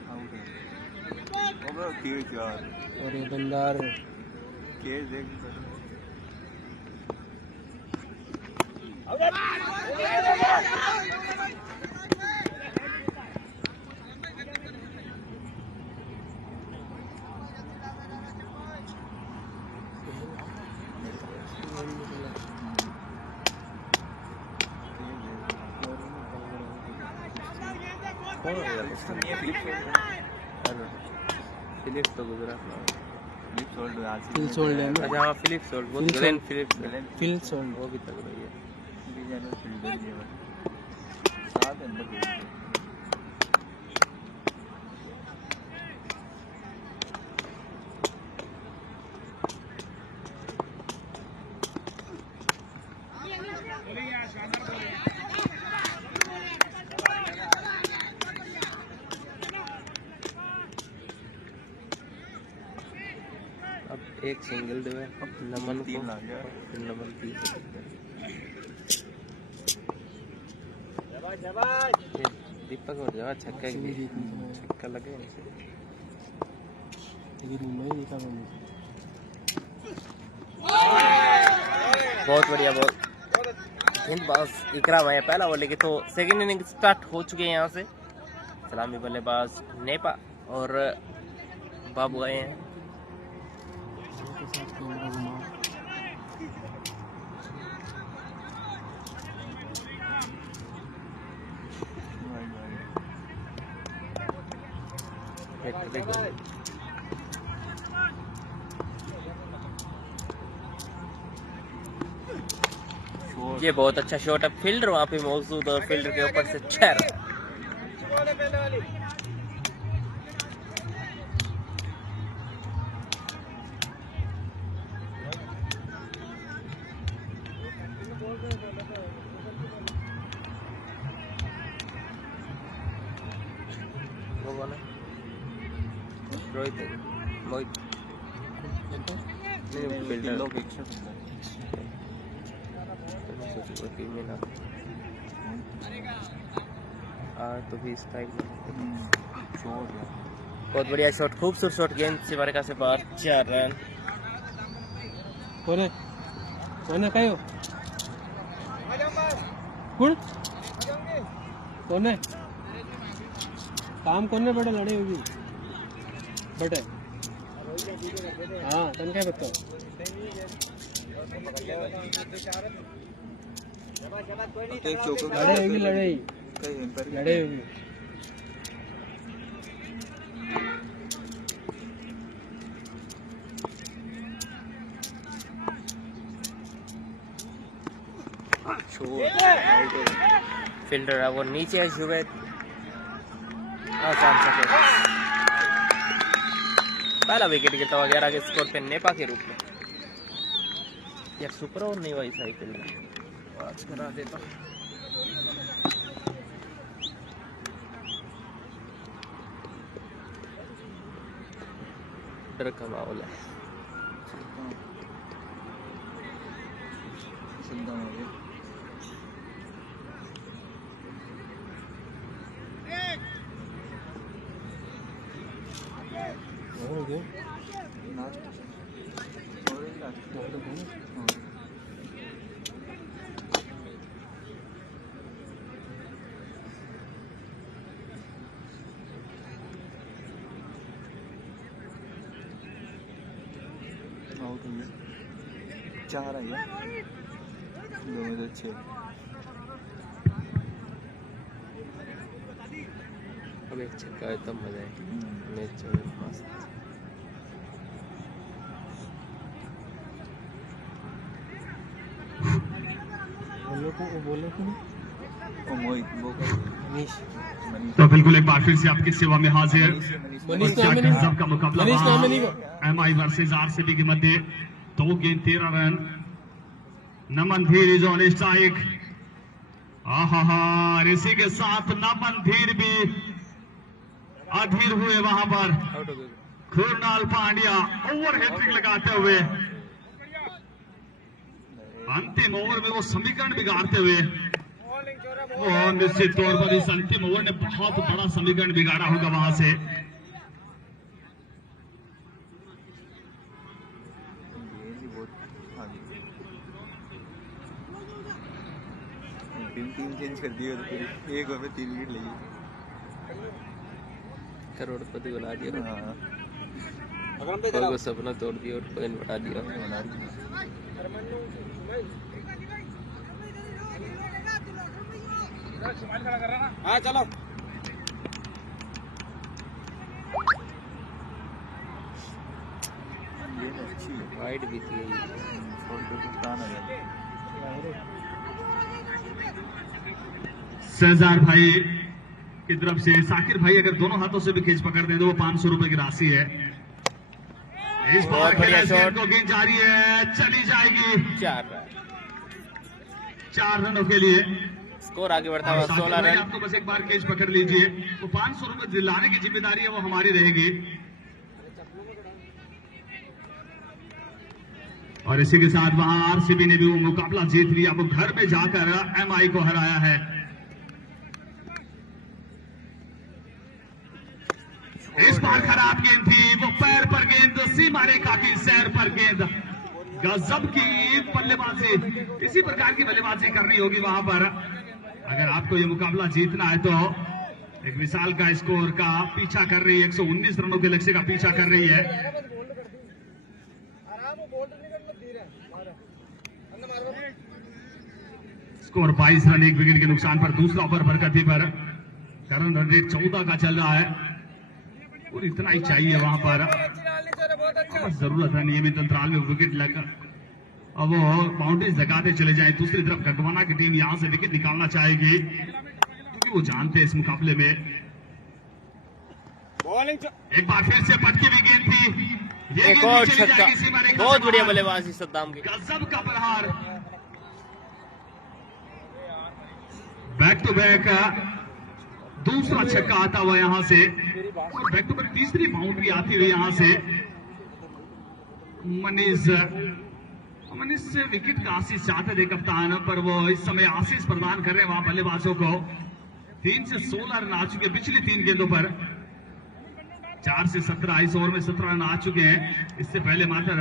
आउट है ओवर केज यार और ये बंदार केज देख फिलिप्स तो गुजरा लिप सोल्ड आज फिल सोल्ड है ना अच्छा हाँ फिलिप्स और वो Phillips Glenn Phillips Phil Salt वो भी तक रही है डिजाइनर फील्डर ये साथ अंदर भेज अब एक सिंगल दे नमन को तीन आ गया फिर नमन 30 दीपक और जवा छक्का छक्का लगे इनसे बहुत बढ़िया बहुत गेंदबाज इकराम है पहला बॉल लेके तो सेकंड इनिंग स्टार्ट हो चुके हैं यहाँ से सलामी बल्लेबाज नेपा और बाबू आए हैं ये बहुत अच्छा शॉट है फील्डर वहां पे मौजूद और फील्डर के ऊपर से 6 रन वो कौन है रोहित है मोहित नहीं फील्डर लोग एक शॉट तो भी स्ट्राइक शॉट बहुत बढ़िया शॉट खूबसूरत शॉट गेंद से वारका से बाहर 4 रन कोने काय हो कुण कोने काम कोने बड़े लड़े होगी बटे हाँ तुम क्या बताओ तो एक चौका लड़े होगी लड़े होगी फील्डर है वो नीचे है जुबैद आसान सा पहला विकेट गिरता हुआ 11 के स्कोर पे नेपा के रूप में यार सुपर ओवर नहीं हुआ इस आईपीएल में आज करा देता डर का माहौल है आउट हुई 4 आई है 2006 अब एक छक्का है तब मजा है मैच मस्त बोलो मनीष तो बिल्कुल एक बार फिर से आपकी सेवा में हाजिर मनीष क्या नाम है गजब का मुकाबला मनीष नाम है नहीं एमआई वर्सेस आरसीबी के मध्य 2 गेंद 13 रन नमन धीर इज ऑन स्ट्राइक आहा इसी के साथ नमन धीर भी अधीर हुए वहां पर आउट हो गए कृणाल पांड्या ओवर हैट्रिक लगाते हुए अंतिम ओवर में वो समीकरण बिगाड़ते हुए वो निश्चित तौर पर इस अंतिम ओवर ने बहुत बड़ा समीकरण बिगाड़ा होगा वहां से। टीम चेंज कर दिया तो फिर एक ओवर में 3 विकेट लगी। करोड़पति बना दिया। हाँ कोई को सपना तोड़ दिया और कोई बढ़ा दिया। बना दिया। हाँ चलो ये तो अच्छी है। वाइड भी थी ये। छोड़ के तो कान आ जाता। शहजाद भाई की तरफ से साकिर भाई अगर दोनों हाथों से भी खींच पकड़ दें तो वो 500 रुपए की राशि है। इस बार बढ़िया शॉट को गेंद जारी है, चली जाएगी 4 रनों के लिए। स्कोर आगे बढ़ता हुआ साकिर 16 भाई, रन। आपको बस एक बार कैच पकड़ लीजिए, वो 500 रुपए दिलाने की जिम्मेदारी है वो हमारी रहेगी। और इसी के साथ वहां आरसीबी ने भी वो मुकाबला जीत लिया, वो घर में जाकर एमआई को हराया है। इस बार खराब गेंद थी, वो पैर पर गेंद, सीमा रेखा की सैर पर गेंद। गजब की बल्लेबाजी, इसी प्रकार की बल्लेबाजी करनी होगी वहां पर अगर आपको ये मुकाबला जीतना है। तो एक विशाल का स्कोर का पीछा कर रही है, 119 रनों के लक्ष्य का पीछा कर रही है। स्कोर 22 रन 1 विकेट के नुकसान पर। दूसरा ओवर बरकती पर करंट रन रेट 14 का चल रहा है और इतना ही चाहिए वहां पर। जरूरत है नियमित अंतराल में विकेट लग, अब वो बाउंड्रीज लगाते चले जाएं। दूसरी तरफ गगवाना की टीम यहां से विकेट निकालना चाहेगी क्योंकि वो जानते हैं इस मुकाबले में। एक बार फिर से पटकी हुई गेंद थी, ये एक और गेंद चली छक्का। जाएगी सीमा रेखा से बहुत बढ़िया बाहर। बल्लेबाजी सद्दाम की। गजब का प्रहार, बैक टू बैक दूसरा छक्का आता हुआ यहां से, और बैक टू बैक तीसरी बाउंड्री आती हुई यहां से। मनीष से विकेट का आशीष चाहते थे कप्तान, पर वो इस समय आशीष प्रदान कर रहे हैं वहां बल्लेबाजों को। 3 से 16 रन आ चुके पिछली 3 गेंदों पर। 4 से 17, इस ओवर में 17 रन आ चुके हैं। इससे पहले मात्र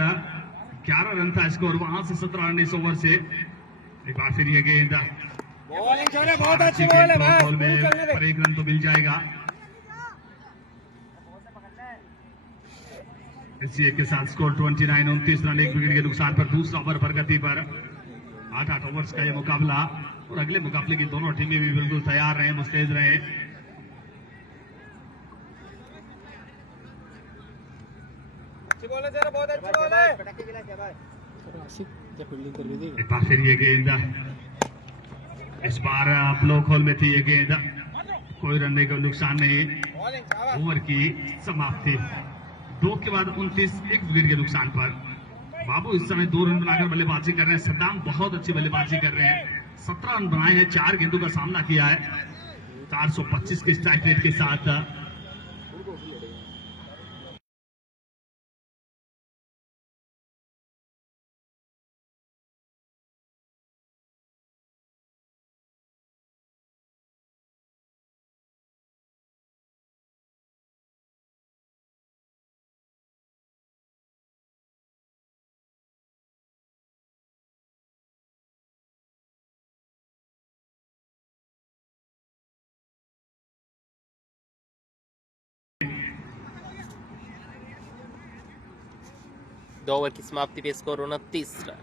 11 रन था स्कोर, वहां से 17 रन इस ओवर से। एक बार फिर ये गेंद बहुत अच्छी बॉल है बॉल में पर 1 रन तो मिल जाएगा। इसी एक के साथ स्कोर 29, 29 रन 1 विकेट के नुकसान पर। दूसरा ओवर प्रगति पर। 8 ओवर्स का ये मुकाबला और अगले मुकाबले की दोनों टीमें भी बिल्कुल तैयार रहे, मुस्तैद रहे। एक बार फिर ये गेंद, इस बार ब्लॉक होल में थी ये गेंद, कोई रन का नुकसान नहीं। ओवर की समाप्ति 2 के बाद 29, 1 विकेट के नुकसान पर। बाबू इस समय 2 रन बनाकर बल्लेबाजी कर रहे हैं। सद्दाम बहुत अच्छी बल्लेबाजी कर रहे हैं, 17 रन बनाए हैं, 4 गेंदों का सामना किया है, 425 के स्ट्राइक रेट के साथ। दो ओवर की समाप्ति पे स्कोर 29 रन।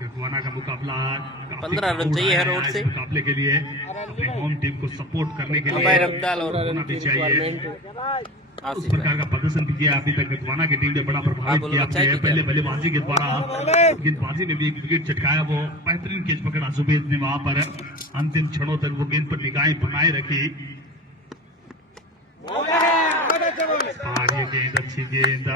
गगवाना का मुकाबला 15 रन चाहिए हर ओवर से। मुकाबले के लिए अपनी होम टीम को सपोर्ट करने के अभय लिए रब्दाल और होना भी चाहिए। उस आसिफ प्रकार का प्रदर्शन भी किया अभी तक गगवाना की टीम ने, बड़ा प्रभावित बोलो, किया अच्छा अपने ही पहले किया। बल्लेबाजी के द्वारा। गेंदबाजी में भी एक विकेट चटकाया, वो बेहतरीन कैच पकड़ा जुबेद ने वहां पर। अंतिम क्षणों तक वो गेंद पर निगाहें बनाए रखी। और ये गेंद, अच्छी गेंद,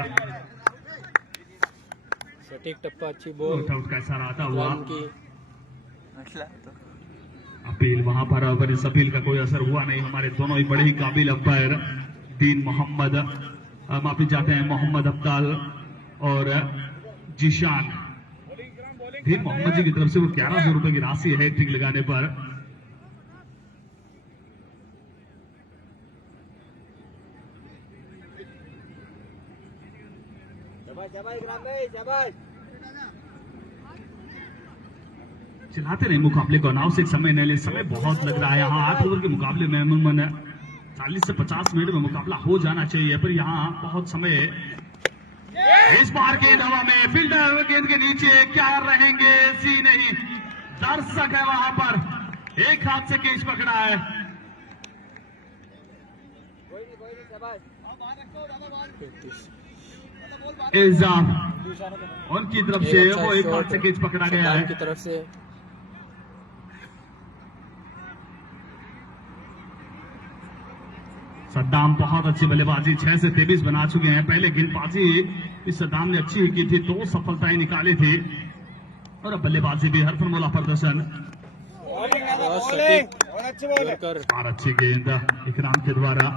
सटीक टप्पा, अच्छी बॉल, नॉट आउट का इशारा आता हुआ। रन की निकला तो अपील वहां पर इस अपील का कोई असर हुआ नहीं। हमारे दोनों ही बड़े ही काबिल अंपायर दीन मोहम्मद, माफी चाहते हैं, मोहम्मद अब्दाल और जीशान, भीम मोहम्मद जी की तरफ से वो 1100 रुपए की राशि है हैट्रिक लगाने पर। चलाते रहे मुकाबले को, अनाव से समय नहीं ले, समय बहुत लग रहा है यहाँ। 8 ओवर के मुकाबले में अमूमन 40 से 50 मिनट में मुकाबला हो जाना चाहिए, पर यहाँ बहुत समय। इस बार गेंद हवा में, फील्डर गेंद के नीचे, क्या रहेंगे सी नहीं, दर्शक है वहां पर, एक हाथ से कैच पकड़ा है। इल्जाम उनकी तरफ से, वो एक हाथ से कैच पकड़ा गया है की तरफ से। सद्दाम बहुत अच्छी बल्लेबाजी, 6 से 23 बना चुके हैं। पहले गेंदबाजी इस सद्दाम ने अच्छी की थी, 2 सफलताएं निकाली थी, और अब बल्लेबाजी भी हर फॉर्मूला प्रदर्शन। और अच्छी गेंद इकराम के द्वारा।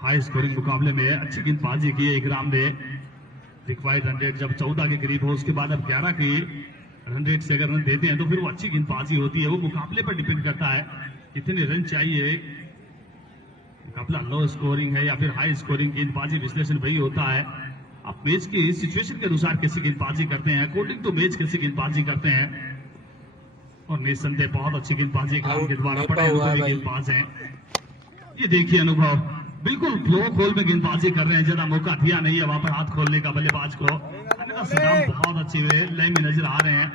हाई स्कोरिंग मुकाबले में अच्छी गेंदबाजी की है इकराम ने। रिक्वायर्ड रन रेट जब 14 के करीब हो, उसके बाद अब 11 की रन रेट से अगर रन देते हैं तो फिर वो अच्छी गेंदबाजी होती है। वो मुकाबले पर डिपेंड करता है कितने रन चाहिए, मुकाबला लो स्कोरिंग है या फिर हाई स्कोरिंग, गेंदबाजी विश्लेषण वही होता है। आप मैच की सिचुएशन के अनुसार कैसी गेंदबाजी करते हैं, अकॉर्डिंग टू मैच कैसी गेंदबाजी करते हैं। और निस्संदेह बहुत अच्छी गेंदबाजी इकराम के द्वारा, बड़े अनुभवी गेंदबाज हैं। ये देखिए अनुभव, बिल्कुल फ्लो खोल में गेंदबाजी कर रहे हैं, ज्यादा मौका दिया नहीं है वहां पर हाथ खोलने का बल्लेबाज को। सदाम बहुत अच्छे लय में नजर आ रहे हैं।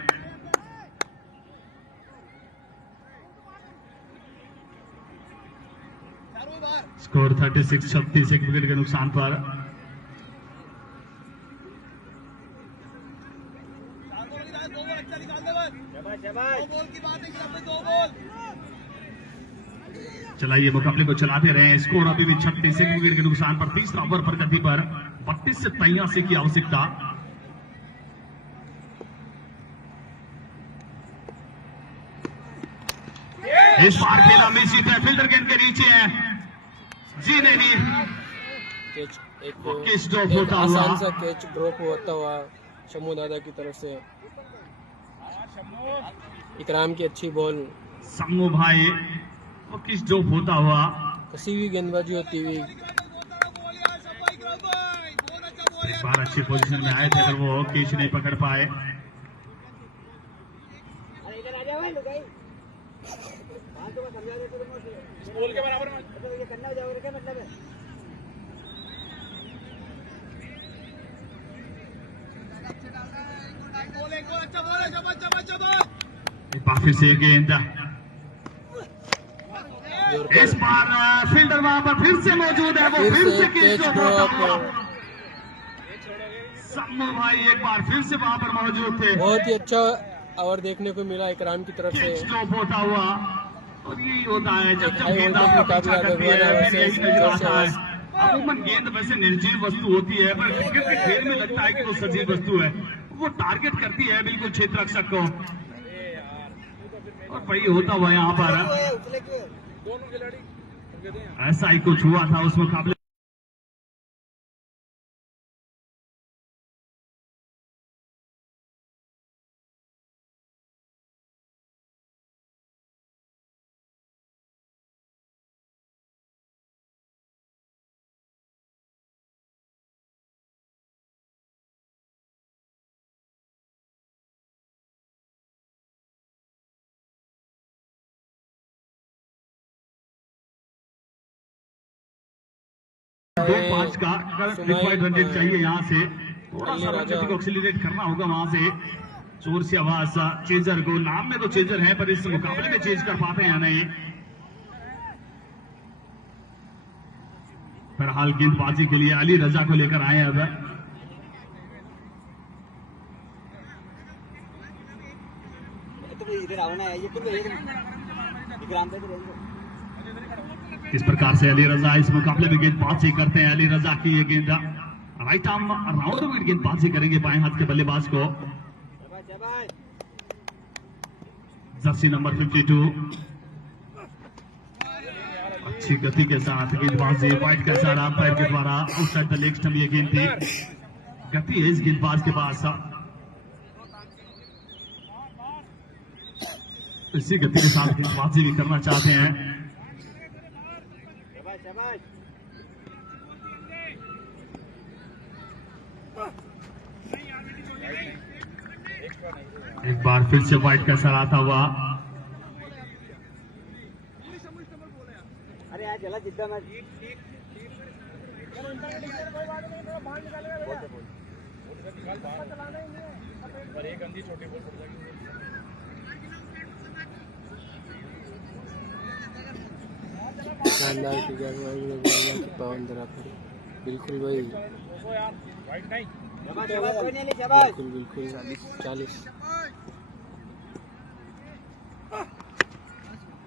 स्कोर 36-36, एक विकेट के नुकसान पर। चलाइए मुकाबले को चलाते रहे। स्कोर अभी भी 36, एक विकेट के नुकसान पर। तीसरा ओवर पर गति पर 32 से 83 की आवश्यकता। इस बार खेला मिसित है, फील्डर गेंद के नीचे है, जी नहीं, कैच ड्रॉप होता हुआ, आसान सा कैच ड्रॉप होता हुआ शम्मू दादा की तरफ से। इकराम की अच्छी बॉल, शम्मू भाई वो कैच ड्रॉप होता हुआ। कसी हुई गेंदबाजी होती हुई। एक बार अच्छी पोजीशन में आए थे, अगर वो कैच नहीं पकड़ पाए। के बराबर में ये करना हो जाओगे क्या मतलब है? फिर से गेंद, इस बार फील्डर वहां पर फिर से मौजूद है, वो फिर से कैच ड्रॉप होता हुआ। शम्मू भाई एक बार फिर से वहां पर मौजूद थे। बहुत ही अच्छा ओवर देखने को मिला इकराम की तरफ से। कैच ड्रॉप होता हुआ, और यही होता है जब जब गेंद आपका आपका पीछा करती है, फिर यही नजर आता है। है। अमूमन गेंद वैसे निर्जीव वस्तु होती है, पर क्रिकेट के खेल में लगता है कि वो सजीव वस्तु है। वो टारगेट करती है बिल्कुल क्षेत्र रक्षक को, और वही होता हुआ यहाँ पर। ऐसा ही कुछ हुआ था उस मुकाबले। दो 5 का रिक्वायर्ड रन रेट चाहिए यहाँ से, थोड़ा सा रन को एक्सीलरेट करना होगा वहां से। जोर से आवाज, चेजर को, नाम में तो चेजर है पर इस मुकाबले में चेज कर पाते हैं या नहीं। फिलहाल गेंदबाजी के लिए अली रजा को लेकर आए अब। इधर आओ ना, ये तुम विक्रांत पे रहेंगे। इस प्रकार से अली रजा इस मुकाबले में गेंदबाजी करते हैं। अली रजा की ये गेंद राइट आर्म राउंड में गेंदबाजी करेंगे बाएं हाथ के बल्लेबाज को। जर्सी नंबर 52, अच्छी गति के साथ गेंदबाजी, वाइट का इशारा अंपायर के द्वारा उस साइड द लेग स्टंप ये गेंद थी। गति है इस गेंदबाज के पास, इसी गति के साथ गेंदबाजी भी करना चाहते हैं। एक बार फिर से वाइट का सर आता हुआ। अरे यार चला जिद्दा मत। शानदार बिल्कुल भाई, बिल्कुल बिल्कुल 40।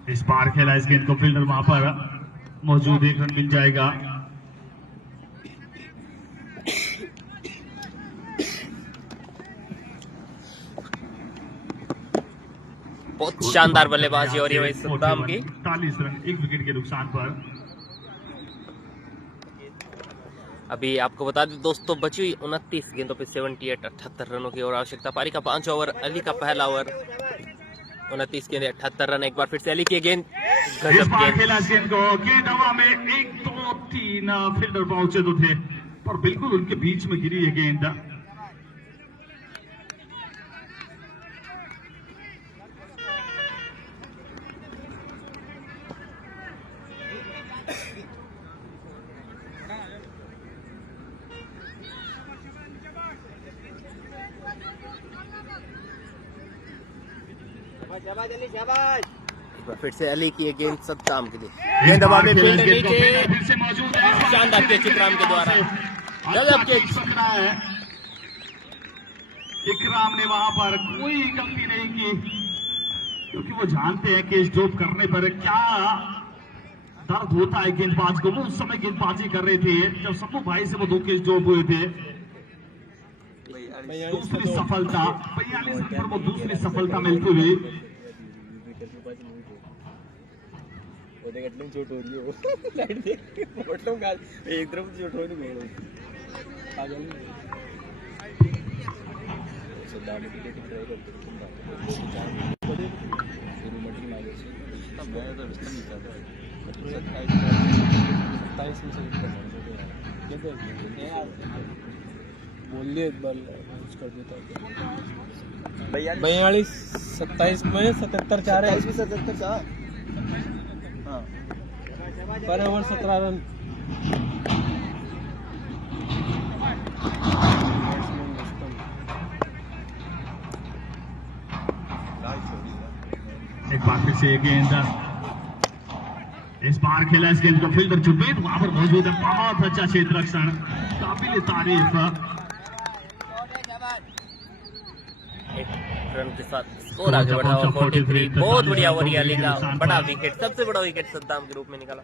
इस बार खेला इस गेंद को फील्डर वहां पर मौजूद, 1 रन मिल जाएगा। बहुत शानदार बल्लेबाजी हो रही है भाई सद्दाम की। 40 रन 1 विकेट के नुकसान पर। अभी आपको बता दें दोस्तों, बची हुई 29 गेंदों पे 78 रनों की और आवश्यकता। पारी का 5 ओवर, अली का पहला ओवर, 29 गेंद 78 रन। एक बार फिर से अली की गेंद, इस गजब बार गेंद। खेला इस गेंद को, गेंद हवा में 1 2 3 फील्डर पहुंचे तो थे पर बिल्कुल उनके बीच में गिरी ये गेंद। शाबाश अली शाबाश। एक बार फिर से अली की ये गेंद सद्दाम के लिए, गेंद हवा में, फील्डर नीचे, फिर से मौजूद है। शानदार कैच इकराम के द्वारा, गजब कैच। है इकराम ने वहां पर कोई गलती नहीं की, क्योंकि वो जानते हैं कि स्टॉप करने पर क्या दर्द होता है गेंदबाज को। वो उस समय गेंदबाजी कर रहे थे जब सम्मू भाई से वो 2 कैच ड्रॉप हुए थे। दूसरी सफलता 45 रन पर वो दूसरी सफलता मिलती हुई। चोट हो रही हो लाइट देख फोटो का एक तरफ चोट हो रही है पागल सद्दाम की टिकट ट्राई करते तुम बात शुरू मटी मारे से तब मैं तो रिश्ता नहीं चाहता 27 में से क्या यार बोल दे एक बार कर देता। 42 27 में 77 4 है, 77 का। हाँ पर ओवर 17 रन। एक बार फिर से गेंद, इस बार खेला इस गेंद को फील्डर जुबेद वहां पर मौजूद है। बहुत अच्छा क्षेत्र रक्षण, काबिल तारीफ। एक रन के साथ स्कोर आगे बढ़ा हुआ 43। बहुत बढ़िया ओवर अली का, बड़ा विकेट, सबसे बड़ा विकेट सद्दाम के रूप में निकाला।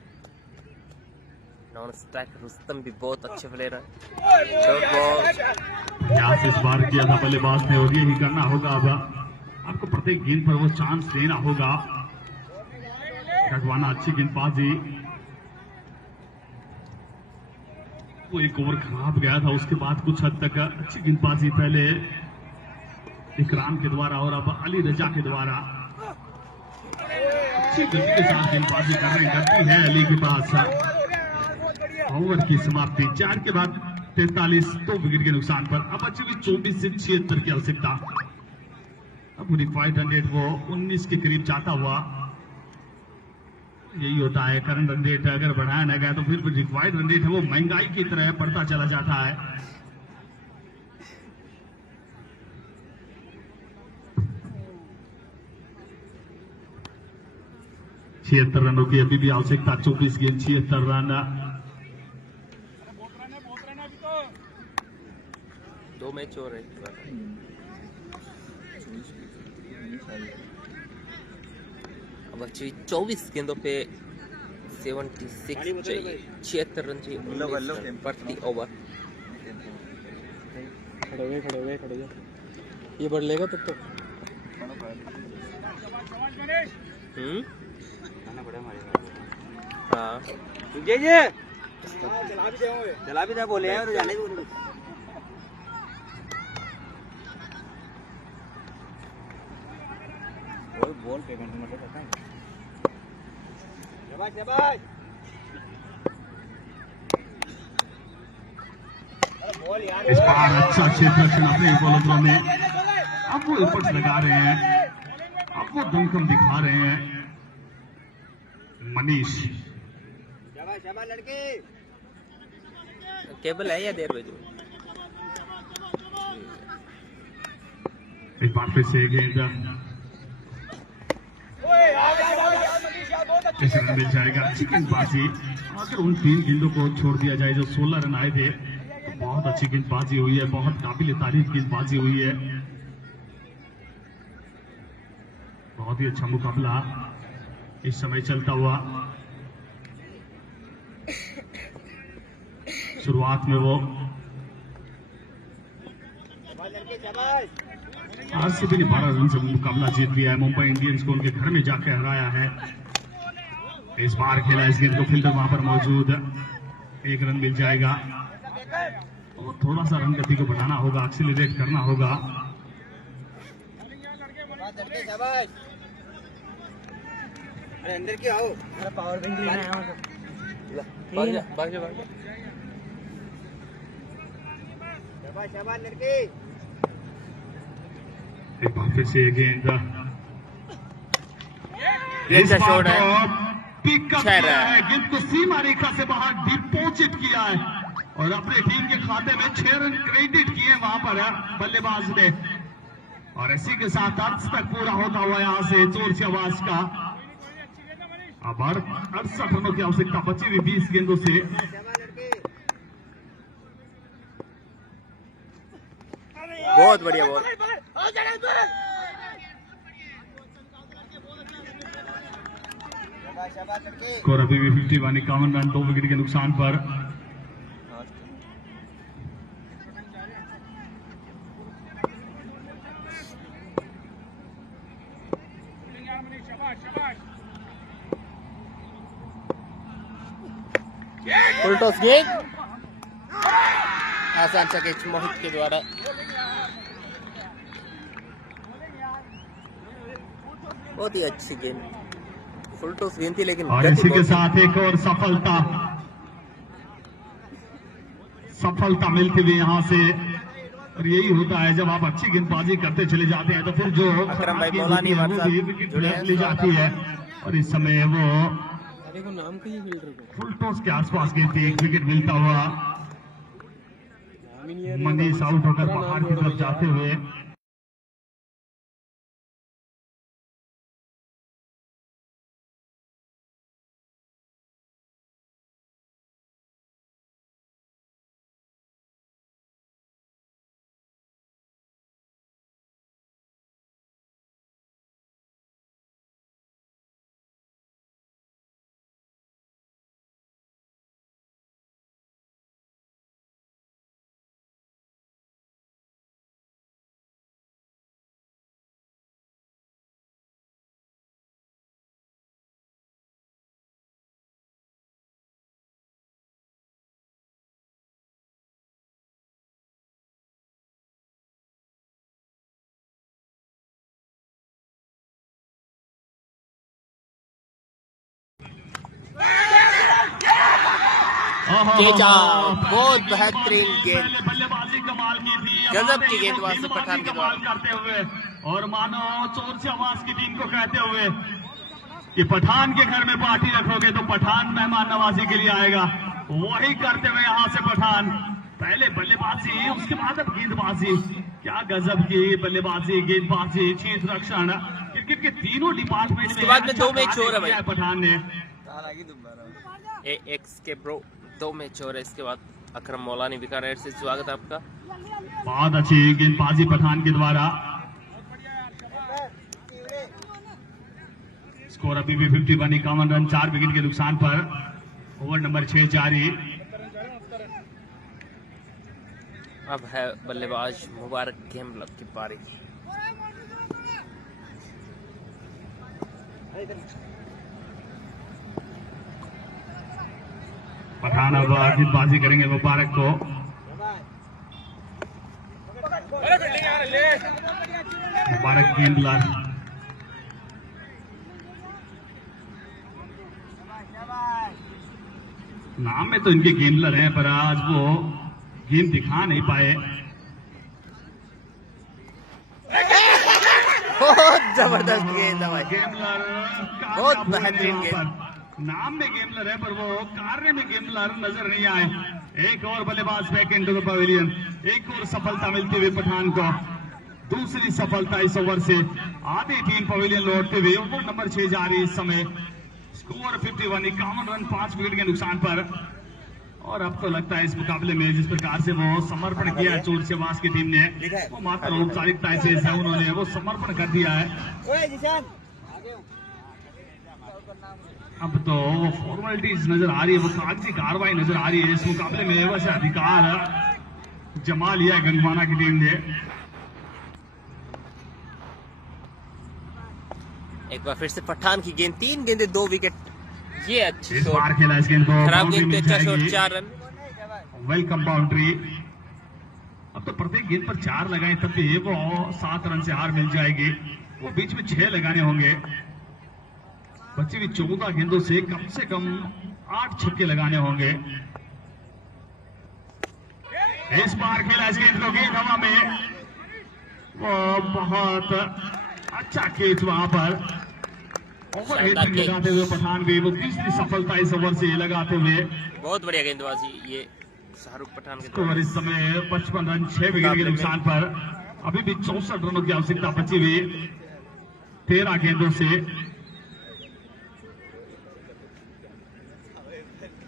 नॉन स्ट्राइक रुस्तम भी बहुत अच्छे प्लेयर है। शॉर्ट बॉल प्रयास इस बार किया था बल्लेबाज ने और यही करना होगा। अब आपको प्रत्येक गेंद पर वो चांस देना होगा। खगवाना अच्छी गेंदबाजी, वो एक ओवर खराब गया था, उसके बाद कुछ हद तक अच्छी गेंदबाजी पहले इकराम के द्वारा और अब अली रजा के द्वारा अच्छी गति के साथ गेंदबाजी करती है अली के पास। ओवर की समाप्ति 4 के बाद 43, 2 विकेट के नुकसान पर। अब बची हुई 24 से 76 की आवश्यकता। अब रिक्वायर्ड रन रेट वो 19 के करीब जाता हुआ, यही होता है करंट रन रेट अगर बढ़ाया ना गया तो फिर रिक्वायर्ड रन रेट है वो महंगाई की तरह बढ़ता चला जाता है। छिहत्तर रनों की अभी भी आवश्यकता। 24 गेंद 76 रन। 2 मैच हो रहे। अब अच्छी 24 गेंदों पे 76 चाहिए, 76 रन चाहिए प्रति ओवर। खड़े हुए ये बढ़ लेगा तब तो। हाँ चला भी दे बोले हैं और जाने दो। बॉल पे कंट्रोल करता है। इस बार अच्छा क्षेत्र अपने बॉलरों में, अब वो एफर्ट्स लगा रहे हैं, अब वो दमखम दिखा रहे हैं। मनीष केबल है या देर बजे? एक बार फिर से गेंद कैसे रन मिल जाएगा। अच्छी गेंदबाजी, अगर उन 3 गेंदों को छोड़ दिया जाए जो 16 रन आए थे, तो बहुत अच्छी गेंदबाजी हुई है, बहुत काबिल तारीफ गेंदबाजी हुई है। बहुत ही अच्छा मुकाबला इस समय चलता हुआ। शुरुआत में वो आरसीबी ने 12 रन से मुकाबला जीत लिया है, मुंबई इंडियंस को उनके घर में जाके हराया है। इस बार खेला इस गेंद को, फील्डर वहां पर मौजूद, 1 रन मिल जाएगा। और थोड़ा सा रन गति को बढ़ाना होगा, एक्सीलरेट करना होगा। अरे अंदर की आओ, पावर बैंक लेना है। भाग जा। शाबाश लड़के। एक बार फिर से गेंद, इस शॉट है, पिकअप किया है, गेंद को सीमा रेखा से बाहर डिपॉजिट किया है और अपने टीम के खाते में 6 रन क्रेडिट किए वहां पर बल्लेबाज ने। और इसी के साथ अर्थ तक पूरा होता हुआ यहां से जोर से आवाज का। अब 68 रनों की आवश्यकता बची हुई 20 गेंदों से। बहुत बढ़िया बॉल। स्कोर अभी भी 51 रन, 2 विकेट के नुकसान पर। फुल टॉस गेंद, आसान सा कैच मोहित के द्वारा। बहुत ही अच्छी गेंद, फुल टॉस गेंद थी लेकिन और इसी के साथ एक और सफलता मिलती हुई यहाँ से। और यही होता है जब आप अच्छी गेंदबाजी करते चले जाते हैं तो फिर जो अकरम भाई मौलानी विकेट ली जाती है। और इस समय वो को नाम कहिए फील्डर को, फुल टॉस के आसपास गई थी, 1 विकेट मिलता हुआ मनीष आउट होकर बाहर की तरफ जाते हुए। बहुत बेहतरीन गेंद, बल्लेबाजी कमाल की थी, गजब की गेंदबाजी पठान के द्वारा करते हुए। और मानो चोर से आवाज की टीम को कहते हुए कि पठान के घर में पार्टी रखोगे तो पठान मेहमान नवाजी के लिए आएगा। वही करते हुए यहाँ से पठान, पहले बल्लेबाजी उसके बाद अब गेंदबाजी। क्या गजब की बल्लेबाजी, गेंदबाजी, क्षेत्र रक्षण, क्रिकेट के तीनों डिपार्टमेंट इसके बाद में 2 मैच हो रहा है पठान ने। एक्स के ब्रो 2 मैच हो रहे। इसके बाद अकरम मौलानी बीकानेर से स्वागत है आपका। बहुत अच्छी गेंदबाजी पठान के द्वारा। स्कोर अभी भी 51 रन, 4 विकेट के नुकसान पर। ओवर नंबर 6 जारी। अब है बल्लेबाज मुबारक गेमलब की पारी। पठान अब गेंदबाजी करेंगे मुबारक को। मुबारक गेंदबाज नाम में तो इनके गेंदलर हैं, पर आज वो गेंद दिखा नहीं पाए। बहुत जबरदस्त गेंद है भाई, गेंदलर बहुत बेहतरीन गेंद। नाम में गेंदलर है, पर वो कार्य में गेंदलर नजर नहीं आए। एक और बल्लेबाज बैक इनटू द पवेलियन। एक और सफलता मिलती हुई पठान को, दूसरी सफलता इस ओवर से। आधी टीम पवेलियन लौटते हुए ओवर नंबर 6 जा रही है इस समय। स्कोर 51, 51 रन 5 विकेट के नुकसान पर। और अब तो लगता है इस मुकाबले में जिस प्रकार से वो समर्पण किया है चोर सेवास की टीम ने, वो मात्र औपचारिकता से उन्होंने वो समर्पण कर दिया है। अब तो वो फॉर्मेलिटीज नजर आ रही है, वो कागजी कार्रवाई नजर आ रही है इस मुकाबले में। वैसे अधिकार जमा लिया है गंगवाना की टीम ने। एक बार फिर से पठान की गेंद, 3 गेंदे 2 विकेट। ये अच्छी इस बार शॉट, खेला इस गेंद को, खराब बाउंड्री गेंद पे मिल अच्छा जाएगी। Shot, 4 run. Welcome boundary. अब तो प्रत्येक गेंद पर 4 लगाए तब भी वो 7 रन से हार मिल जाएगी। वो बीच में 6 लगाने होंगे। बची हुई 14 गेंदों से कम 8 छक्के लगाने होंगे। इस बार खेला इस गेंद को, गेंद हवा में, वो बहुत अच्छा कैच वहां पर। ओवर हिटिंग लगाते हुए पठान भी वो तीसरी सफलता इस ओवर से लगाते हुए। बहुत बढ़िया गेंदबाजी ये शाहरुख पठान के स्कोर इस समय 55 रन 6 विकेट के नुकसान पर। अभी भी 64 रनों की आवश्यकता बची हुई 13 गेंदों से।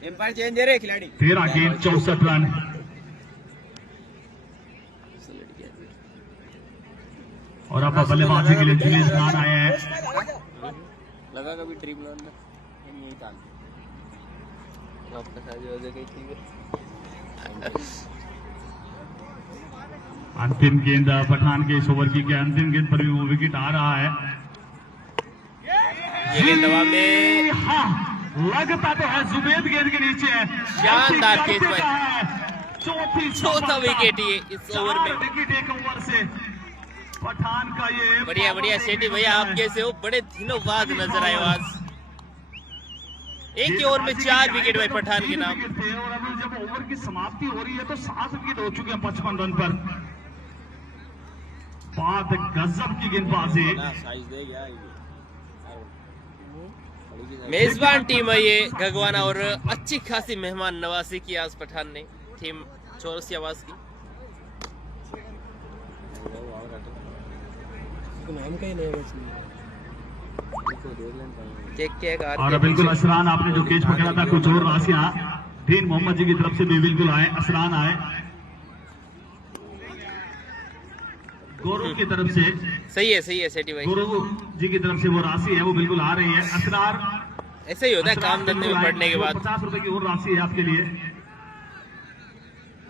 एम्पायर चेंज दे रहे खिलाड़ी। 13 गेंद 64 रन। और अब बल्लेबाजी के लिए जुनेद खान आए हैं। लगा कभी ड्रीम लॉन में यही था आपका साझी वजह कही थी। अंतिम गेंद पठान के इस ओवर की क्या अंतिम गेंद पर भी वो विकेट आ रहा है। ये गेंद दबा में, हाँ, लगता तो है जुबेद गेंद के नीचे है। शानदार कैच भाई, चौथा विकेट ये इस ओवर में। विकेट एक ओवर से पठान का ये। बढ़िया बढ़िया सेठी भैया, आप कैसे हो? बड़े दिनों बाद नजर आए आज। एक ही ओवर में 4 विकेट भाई पठान के नाम। और अभी जब ओवर की समाप्ति हो रही है तो 7 विकेट हो चुके हैं 55 रन पर। बात गजब की गेंदबाजी। मेजबान टीम है ये गगवाना, और अच्छी खासी मेहमान नवाजी की आज पठान ने टीम चौरसियावास की। नाम का ही नहीं है। और बिल्कुल असरान, आपने जो कैच पकड़ा था, कुछ और राशियां दीन मोहम्मद जी की तरफ से भी बिल्कुल आए। असरान आए गौरव की तरफ से। सही है सेठी भाई, गौरव जी की तरफ से वो राशि है वो बिल्कुल आ रही है। असरार, ऐसा ही होता है काम धंधे में पढ़ने के बाद। 50 रुपए की और राशि है आपके लिए।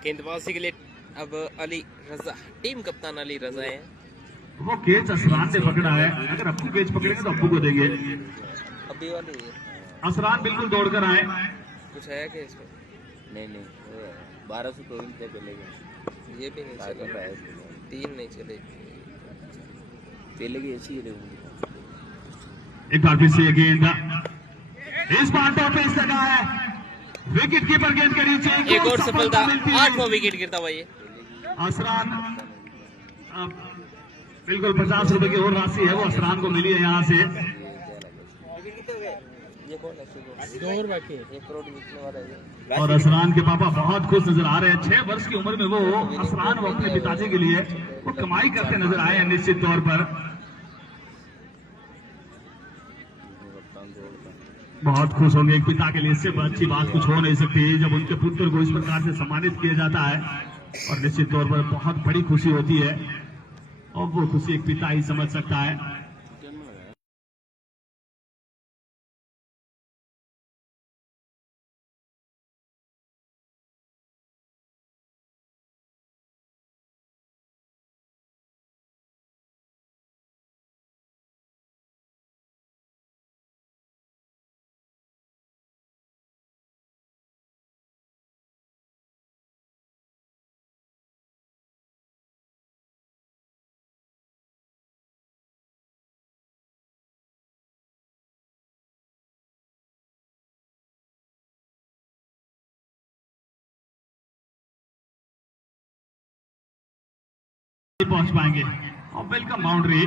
गेंदबाजी के लिए अब अली रजा, टीम कप्तान अली रजा है। वो कैच असरान ने पकड़ा है। अगर अब्बू कैच पकड़ेंगे तो अब्बू को देंगे। अभी वाली असरान बिल्कुल दौड़कर आए। कुछ है क्या इसमें? नहीं 1200 तो इनसे चलेगा। ये भी नहीं चले, 3 नहीं चले। चलेगी ऐसी ही एक बार फिर से गेंद, इस बार तो पेस लगा है विकेट कीपर गेंद के नीचे। एक और सफलता, 8वां विकेट गिरता हुआ ये असरान। बिल्कुल 50 रुपए की और राशि है वो असरान को मिली है यहाँ से। ये कौन है? 2 और बाकी है। 1 करोड़ बिकने वाला है। और असरान के पापा बहुत खुश नजर आ रहे हैं। 6 वर्ष की उम्र में वो असरान वो अपने पिताजी के लिए वो कमाई करते नजर आए हैं निश्चित तौर पर। बहुत खुश होंगे एक पिता के लिए, इससे अच्छी बात कुछ हो नहीं सकती जब उनके पुत्र को इस प्रकार से सम्मानित किया जाता है। और निश्चित तौर पर बहुत बड़ी खुशी होती है, और वो खुशी एक पिता ही समझ सकता है। पहुंच पाएंगे। और वेलकम बाउंड्री,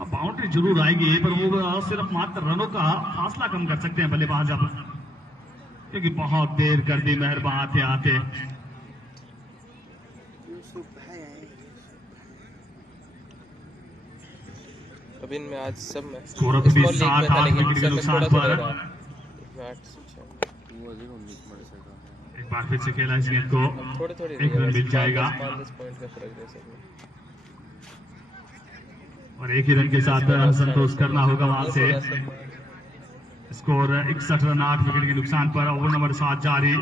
अब बाउंड्री जरूर आएगी पर वो सिर्फ मात्र रनों का फासला कम कर सकते हैं बल्लेबाज अब, क्योंकि बहुत देर कर दी मेहरबान आते आते। अब इनमें आज सब में स्कोर अभी भी 7-8 विकेट के नुकसान पर। एक बार फिर से खेला इस गेंद को, थोड़े थोड़े एक रन मिल जाएगा 5-10 पॉइंट का फर्क है सब में। और एक ही रन के साथ संतोष करना होगा वहां से। स्कोर 61 रन 8 विकेट के नुकसान पर। ओवर नंबर 7 जारी,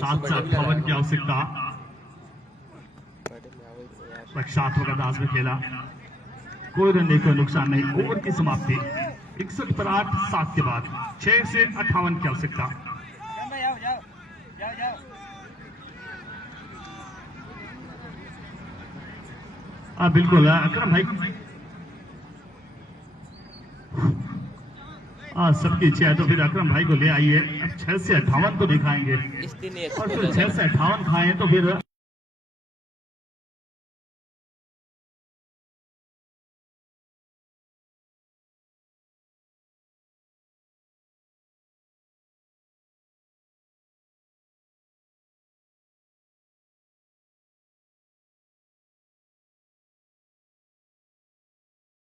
7 से 58 की आवश्यकता। रक्षात्मक अंदाज में खेला, कोई रन नहीं, कोई नुकसान नहीं। ओवर की समाप्ति 61 पर 8, 7 के बाद 6 से 58 की आवश्यकता। बिल्कुल अकरम भाई, सबकी इच्छा है तो फिर अकरम भाई को ले आइए। अब 6 से 58 को दिखाएंगे, इस दिन ये और फिर 6 से 58 खाएं तो फिर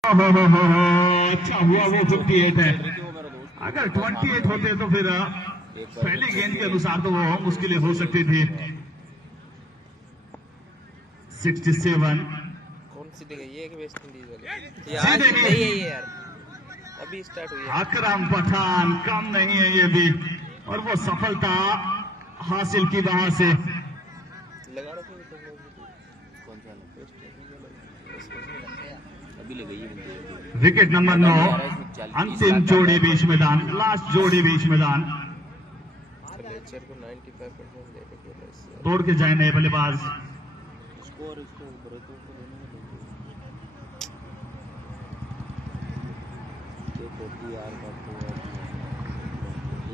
अच्छा हुआ वो 58 है। अगर 28 होते तो फिर पहली गेंद के अनुसार तो वो मुश्किलें हो सकती थी। 67 कौन सी जगह ये कि वेस्ट इंडीज वाली सीधे यार नहीं। नहीं है ये यार, अभी स्टार्ट हुई है। अकरम पठान कम नहीं है ये भी, और वो सफलता हासिल की वहां से। लगा रखो कौन सा अभी ले गई है विकेट नंबर 9, अंतिम जोड़ी बीच मैदान, लास्ट जोड़ी बीच मैदान। नेचर को 95% देने के लिए तोड़ के जाए नए बल्लेबाज। स्कोर इसको ब्रेक को देने में ये कोटी यार बात तो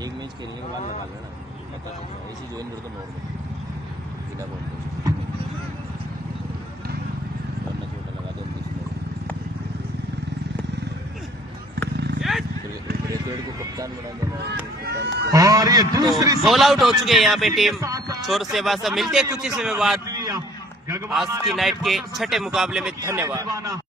एक मैच खेलने के बाद लगा लेना, ऐसी ज्वाइन कर दो नॉर्मल बिना बॉल करना, छोटा लगा दो विकेट को कप्तान बना देना। और ये दूसरी ऑल आउट हो चुके हैं यहाँ पे टीम छोर से बासा। मिलते हैं कुछ ही समय बाद आज की नाइट के छठे मुकाबले में। धन्यवाद।